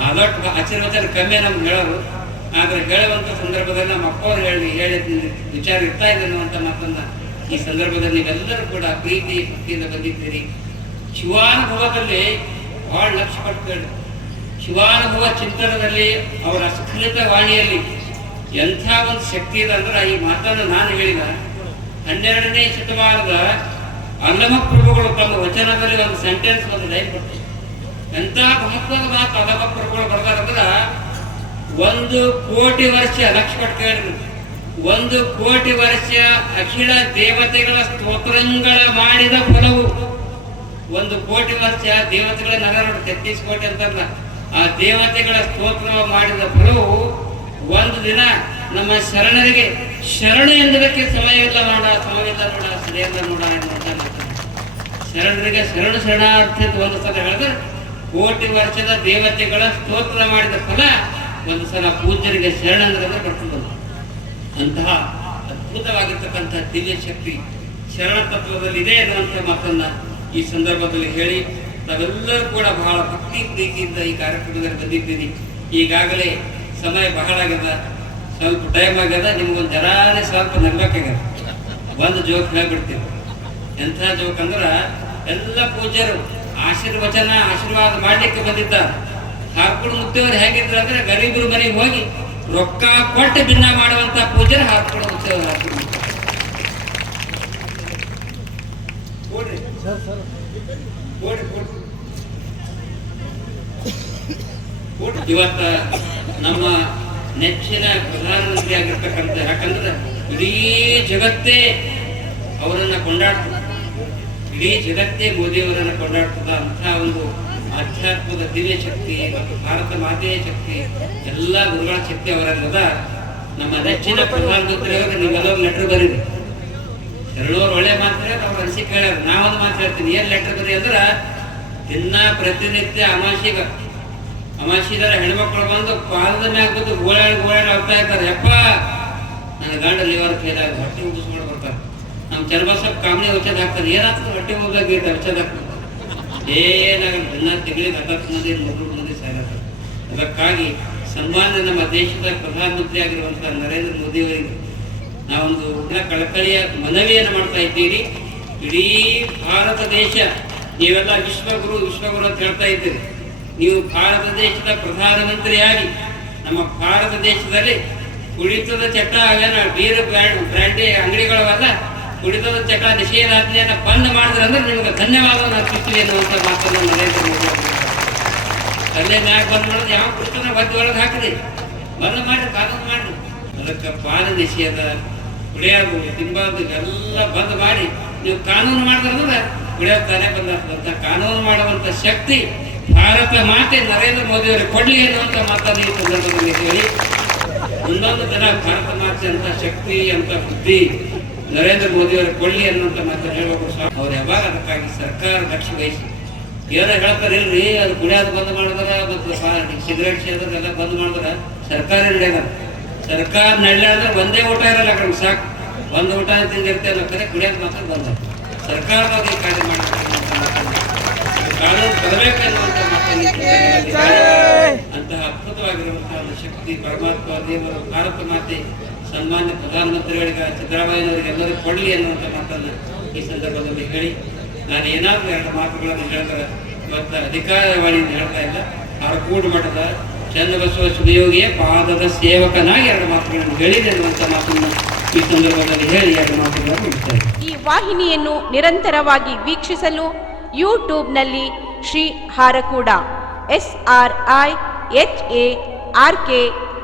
ಅದೊಟ್ಟು ಹಚ್ಚಿರ ವಚನ ಕಮ್ಮಿ ನಮ್ಗೆ ಹೇಳೋರು. ಆದರೆ ಹೇಳುವಂಥ ಸಂದರ್ಭದಲ್ಲಿ ನಮ್ಮ ಅಪ್ಪವ್ರು ಹೇಳಿ ಹೇಳಿ ವಿಚಾರ ಇರ್ತಾ ಇದೆ ಅನ್ನುವಂಥ ಮಾತನ್ನು ಈ ಸಂದರ್ಭದಲ್ಲಿ ನೀವೆಲ್ಲರೂ ಕೂಡ ಪ್ರೀತಿ, ಭಕ್ತಿಯಿಂದ ಬಂದಿದ್ದೀರಿ. ಶಿವಾನುಭವದಲ್ಲಿ ಬಹಳ ಲಕ್ಷ್ಯ ಪಟ್ಕೊಳ್ಳಿ ಶಿವಾನುಭವ ಚಿಂತನದಲ್ಲಿ ಅವರ ಅಸ್ಕೃತ ವಾಣಿಯಲ್ಲಿ ಎಂಥ ಒಂದು ಶಕ್ತಿ ಇದೆ ಅಂದ್ರೆ ಈ ಮಾತನ್ನು ನಾನು ಹೇಳಿದ ಹನ್ನೆರಡನೇ ಶತಮಾನದ ಅಲ್ಲಮ ಪ್ರಭುಗಳು ತಮ್ಮ ವಚನದಲ್ಲಿ ಒಂದು ಸೆಂಟೆನ್ಸ್ ಒಂದು ಲೈನ್ ಎಂಥ ಮಹತ್ವದ ಅಲ್ಲಮ ಪ್ರಭುಗಳು ಬರ್ತಾರಂದ್ರ ಒಂದು ಕೋಟಿ ವರ್ಷ ಲಕ್ಷ ಕೇಳಿದ್ರು ಒಂದು ಕೋಟಿ ವರ್ಷ ಅಖಿಲ ದೇವತೆಗಳ ಸ್ತೋತ್ರಗಳ ಮಾಡಿದ ಫಲವು ಒಂದು ಕೋಟಿ ವರ್ಷ ದೇವತೆಗಳ ನರ ನೋಡಿ ತೆತ್ತೀಸ್ ಕೋಟಿ ಅಂತಂದ ಆ ದೇವತೆಗಳ ಸ್ತೋತ್ರ ಮಾಡಿದ ಫಲವು ಒಂದು ದಿನ ನಮ್ಮ ಶರಣರಿಗೆ ಶರಣ ಎಂದಕ್ಕೆ ಸಮಯವಿಲ್ಲ ನೋಡ ಸಮಯವಿಲ್ಲ ನೋಡ ಸರಿಯಲ್ಲ ನೋಡ. ಶರಣರಿಗೆ ಶರಣ ಶರಣಾರ್ಥಿ ಅಂತ ಒಂದು ಸಲ ಹೇಳಿದ್ರೆ ಕೋಟಿ ವರ್ಷದ ದೇವತೆಗಳ ಸ್ತೋತ್ರ ಮಾಡಿದ ಫಲ ಒಂದು ಸಲ ಪೂಜ್ಯರಿಗೆ ಶರಣ ಅಂದ್ರೆ ಬರ್ತದೆ ಅಂತಹ ಅದ್ಭುತವಾಗಿರ್ತಕ್ಕಂತಹ ದಿವ್ಯ ಶಕ್ತಿ ಶರಣ ತತ್ವದಲ್ಲಿ ಇದೆ ಅನ್ನುವಂಥ ಮಾತನ್ನ ಈ ಸಂದರ್ಭದಲ್ಲಿ ಹೇಳಿ ತಾವೆಲ್ಲರೂ ಕೂಡ ಬಹಳ ಭಕ್ತಿ ಪ್ರೀತಿಯಿಂದ ಈ ಕಾರ್ಯಕ್ರಮದಲ್ಲಿ ಬಂದಿದ್ದೀನಿ ಈಗಾಗಲೇ ಸಮಯ ಬಹಳ ಆಗ್ಯದ. ಸ್ವಲ್ಪ ಟೈಮ್ ಆಗ್ಯದ. ನಿಮ್ಗೊಂದು ಜರಾನೇ ಸ್ವಲ್ಪ ನಗ್ಬೇಕಾಗ್ಯದ ಒಂದು ಜೋಕ್ ಹೇಳ್ಬಿಡ್ತೀವಿ ಎಂಥ ಜೋಕ್ ಅಂದ್ರೆ ಎಲ್ಲ ಪೂಜ್ಯರು ಆಶೀರ್ವಚನ, ಆಶೀರ್ವಾದ ಮಾಡಲಿಕ್ಕೆ ಬಂದಿದ್ದ ಹಾರ್ಕೊಂಡು ಮುತ್ತೇವರು ಹೇಗಿದ್ರು ಅಂದ್ರೆ ಗರೀಬರು ಮನೆಗೆ ಹೋಗಿ ರೊಕ್ಕ ಕೊಟ್ಟು ಭಿನ್ನ ಮಾಡುವಂತ ಪೂಜೆ ಹಾರ್ಕೊಂಡು ಕೊಡ್ರಿ. ಇವತ್ತ ನಮ್ಮ ನೆಚ್ಚಿನ ಪ್ರಧಾನಮಂತ್ರಿ ಆಗಿರ್ತಕ್ಕಂಥ ಯಾಕಂದ್ರೆ ಇಡೀ ಜಗತ್ತೇ ಅವರನ್ನ ಕೊಂಡಾಡ್ತದೆ. ಇಡೀ ಜಗತ್ತೇ ಮೋದಿಯವರನ್ನ ಕೊಂಡಾಡ್ತದ ಅಂತ ಒಂದು ಆಧ್ಯಾತ್ಮದ ದಿವ್ಯ ಶಕ್ತಿ ಮತ್ತು ಭಾರತ ಮಾತೆಯ ಶಕ್ತಿ, ಎಲ್ಲ ಗುರುಗಳ ಶಕ್ತಿ ಅವರಲ್ಲದ ನಮ್ಮ ನೆಚ್ಚಿನ ಪ್ರಧಾನಮಂತ್ರಿಯವರು ಅವರು ನೀವೆಲ್ಲ ಲೆಟರ್ ಬರೀರಿ. ಎರಡೂರು ಒಳ್ಳೆ ಮಾತ್ರ ಅವ್ರ ಅನಿಸಿಕೆ ಹೇಳ್ಯಾರ ನಾವೊಂದು ಮಾತು ಹೇಳ್ತೀನಿ. ಏನ್ ಲೆಟರ್ ಬರೀ ಅಂದ್ರೆ, ದಿನ ಪ್ರತಿನಿತ್ಯ ಅಮಾಸಿಗ ಅಮಾಸಿದಾರ ಹೆಣ್ಮಕ್ಳು ಬಂದು ಪಾಲದ ಮ್ಯಾಗ ಬಂದು ಗೋಳಾಡಿ ಗೋಳಾಡಿ ಹೋಗ್ತಾ ಇರ್ತಾರೆ. ಯಪ್ಪ, ನನ್ನ ಗಂಡ ಲಿವರ್ ಫೇಲ್ ಆಗಿ ಹೊಟ್ಟೆ ನಮ್ಮ ಸ್ವಲ್ಪ ಕಾಮನೆ ಔಷಧ ಹಾಕ್ತಾರೆ ಏನಾಗ್ತದೆ? ಹೊಟ್ಟೆ ಹೋಗಿ ಔಷಧ ಹಾಕ್ತದೆ ಏನಾಗಲ್ಲ ದಿನ ತಿಂಗಳಿಗೆ ಹತ್ತತ್ತು ಮಂದಿ ಮೂರು ಅದಕ್ಕಾಗಿ ಸನ್ಮಾನ ನಮ್ಮ ದೇಶದ ಪ್ರಧಾನಮಂತ್ರಿ ಆಗಿರುವಂತಹ ನರೇಂದ್ರ ಮೋದಿ ಅವರಿಗೆ ನಾವೊಂದು ಕಳಕಳಿಯ ಮನವಿಯನ್ನು ಮಾಡ್ತಾ ಇದ್ದೀರಿ ಇಡೀ ಭಾರತ ದೇಶ, ನೀವೆಲ್ಲ ವಿಶ್ವಗುರು ವಿಶ್ವಗುರು ಅಂತ ಹೇಳ್ತಾ ಇದ್ದೀರಿ. ನೀವು ಭಾರತ ದೇಶದ ಪ್ರಧಾನಮಂತ್ರಿಯಾಗಿ ನಮ್ಮ ಭಾರತ ದೇಶದಲ್ಲಿ ಕುಳಿತದ ಚಟ್ಟ ಆಗ ಬೀರ್ ಬ್ರ್ಯಾಂಡ್, ಬ್ರ್ಯಾಂಡಿ ಅಂಗಡಿಗಳವಲ್ಲ? ಕುಡಿತದ ಚಕ್ರ ನಿಷೇಧಾಜ್ಞೆಯನ್ನು ಬಂದ್ ಮಾಡಿದ್ರೆ ಅಂದ್ರೆ ನಿಮ್ಗೆ ಧನ್ಯವಾದವನ್ನು ಅರ್ಪಿಸ್ತೀವಿ ಅನ್ನುವಂಥ ಮಾತನ್ನು ನರೇಂದ್ರ ಮೋದಿ ಅಲ್ಲೇ ಮ್ಯಾಗ ಬಂದ್ ಮಾಡೋದು ಯಾವ ಕುಡಿತನ ಬದ್ದು ಒಳಗೆ ಹಾಕಿದೆ? ಬಂದ್ ಮಾಡಿ, ಕಾನೂನು ಮಾಡಿ. ಅದಕ್ಕೆ ಪಾನ ನಿಷೇಧ ಕುಡಿಯೋದು ತಿಂಬಾರ್ದು ಎಲ್ಲ ಬಂದ್ ಮಾಡಿ. ನೀವು ಕಾನೂನು ಮಾಡಿದ್ರೆ ಕುಡಿಯೋದು ತಾನೇ ಬಂದ ಕಾನೂನು ಮಾಡುವಂತ ಶಕ್ತಿ, ಭಾರತ ಮಾತೆ ನರೇಂದ್ರ ಮೋದಿ ಅವರಿಗೆ ಕೊಡ್ಲಿ ಅನ್ನುವಂತ ಮಾತನ್ನು ಈ ಸಂದರ್ಭದಲ್ಲಿ ಹೇಳಿ. ಒಂದೊಂದು ದಿನ ಭಾರತ ಮಾತೆ ಅಂತ ಶಕ್ತಿ ಅಂತ ಬುದ್ಧಿ. ನರೇಂದ್ರ ಮೋದಿ ಕೊಳ್ಳಿ ಅನ್ನುವಂಥ ಮಾತನ್ನು ಹೇಳ್ಬೇಕು ಸ್ವಾಮಿ ಅವ್ರು ಯಾವಾಗ ಅದಕ್ಕಾಗಿ ಸರ್ಕಾರ ಲಕ್ಷ್ಯ ವಹಿಸಿ. ಏನೋ ಹೇಳ್ತಾರೆ, ಇಲ್ರಿ, ಅದು ಕುಡಿಯೋದು ಬಂದ್ ಮಾಡಿದ್ರ, ಮತ್ತು ಸಿಗರೇಟ್ ಸೇದೋದೆಲ್ಲ ಬಂದ್ ಮಾಡಿದ್ರ, ಸರ್ಕಾರ ನಡೆಯಲ್ಲ. ಸರ್ಕಾರ ನಡೆಯಲ್ಲ ಒಂದೇ ಊಟ ಇರಲ್ಲ ಕಡೆ ಸಾಕು. ಒಂದು ಊಟ ತಿಂದಿರ್ತೇವೆ ಕರೆ ಕುಡಿಯೋದು ಮಾತ್ರ ಬಂದ ಸರ್ಕಾರವಾಗಿ ಕಾರ್ಯ ಮಾಡ್ತಾರೆ ಕಾನೂನು ಬರಬೇಕನ್ನುವಂಥ ಮಾತನ್ನು ಅಂತಹ ಅದ್ಭುತವಾಗಿರುವಂತಹ ಶಕ್ತಿ, ಪರಮಾತ್ಮ, ದೇವರು, ಭಾರತ ಮಾತೆ ಸನ್ಮಾನ್ಯ ಪ್ರಧಾನಮಂತ್ರಿಗಳಿಗೆ ಸಿದ್ದರಾಮಯ್ಯನವರಿಗೆ ಎಲ್ಲರೂ ಕೊಡಲಿ ಅನ್ನುವಂಥ ಮಾತನ್ನು ಈ ಸಂದರ್ಭದಲ್ಲಿ ಹೇಳಿ, ನಾನು ಏನಾದರೂ ಎರಡು ಮಾತುಗಳನ್ನು ಹೇಳಿದ್ರೆ ಇವತ್ತು ಅಧಿಕಾರವಾಣಿಯಿಂದ ಹೇಳ್ತಾ ಇಲ್ಲ. ಅರಕೂಡು ಮಠದ ಚನ್ನಬಸವ ಸುಖಯೋಗಿಯ ಪಾದದ ಸೇವಕನಾಗಿ ಎರಡು ಮಾತುಗಳನ್ನು ಹೇಳಿದೆ ಅನ್ನುವಂಥ ಮಾತನ್ನು ಈ ಸಂದರ್ಭದಲ್ಲಿ ಹೇಳಿ ಎರಡು ಮಾತುಗಳನ್ನು ಈ ವಾಹಿನಿಯನ್ನು ನಿರಂತರವಾಗಿ ವೀಕ್ಷಿಸಲು ಯೂಟ್ಯೂಬ್ನಲ್ಲಿ Shri Harakuda, S R I H A R K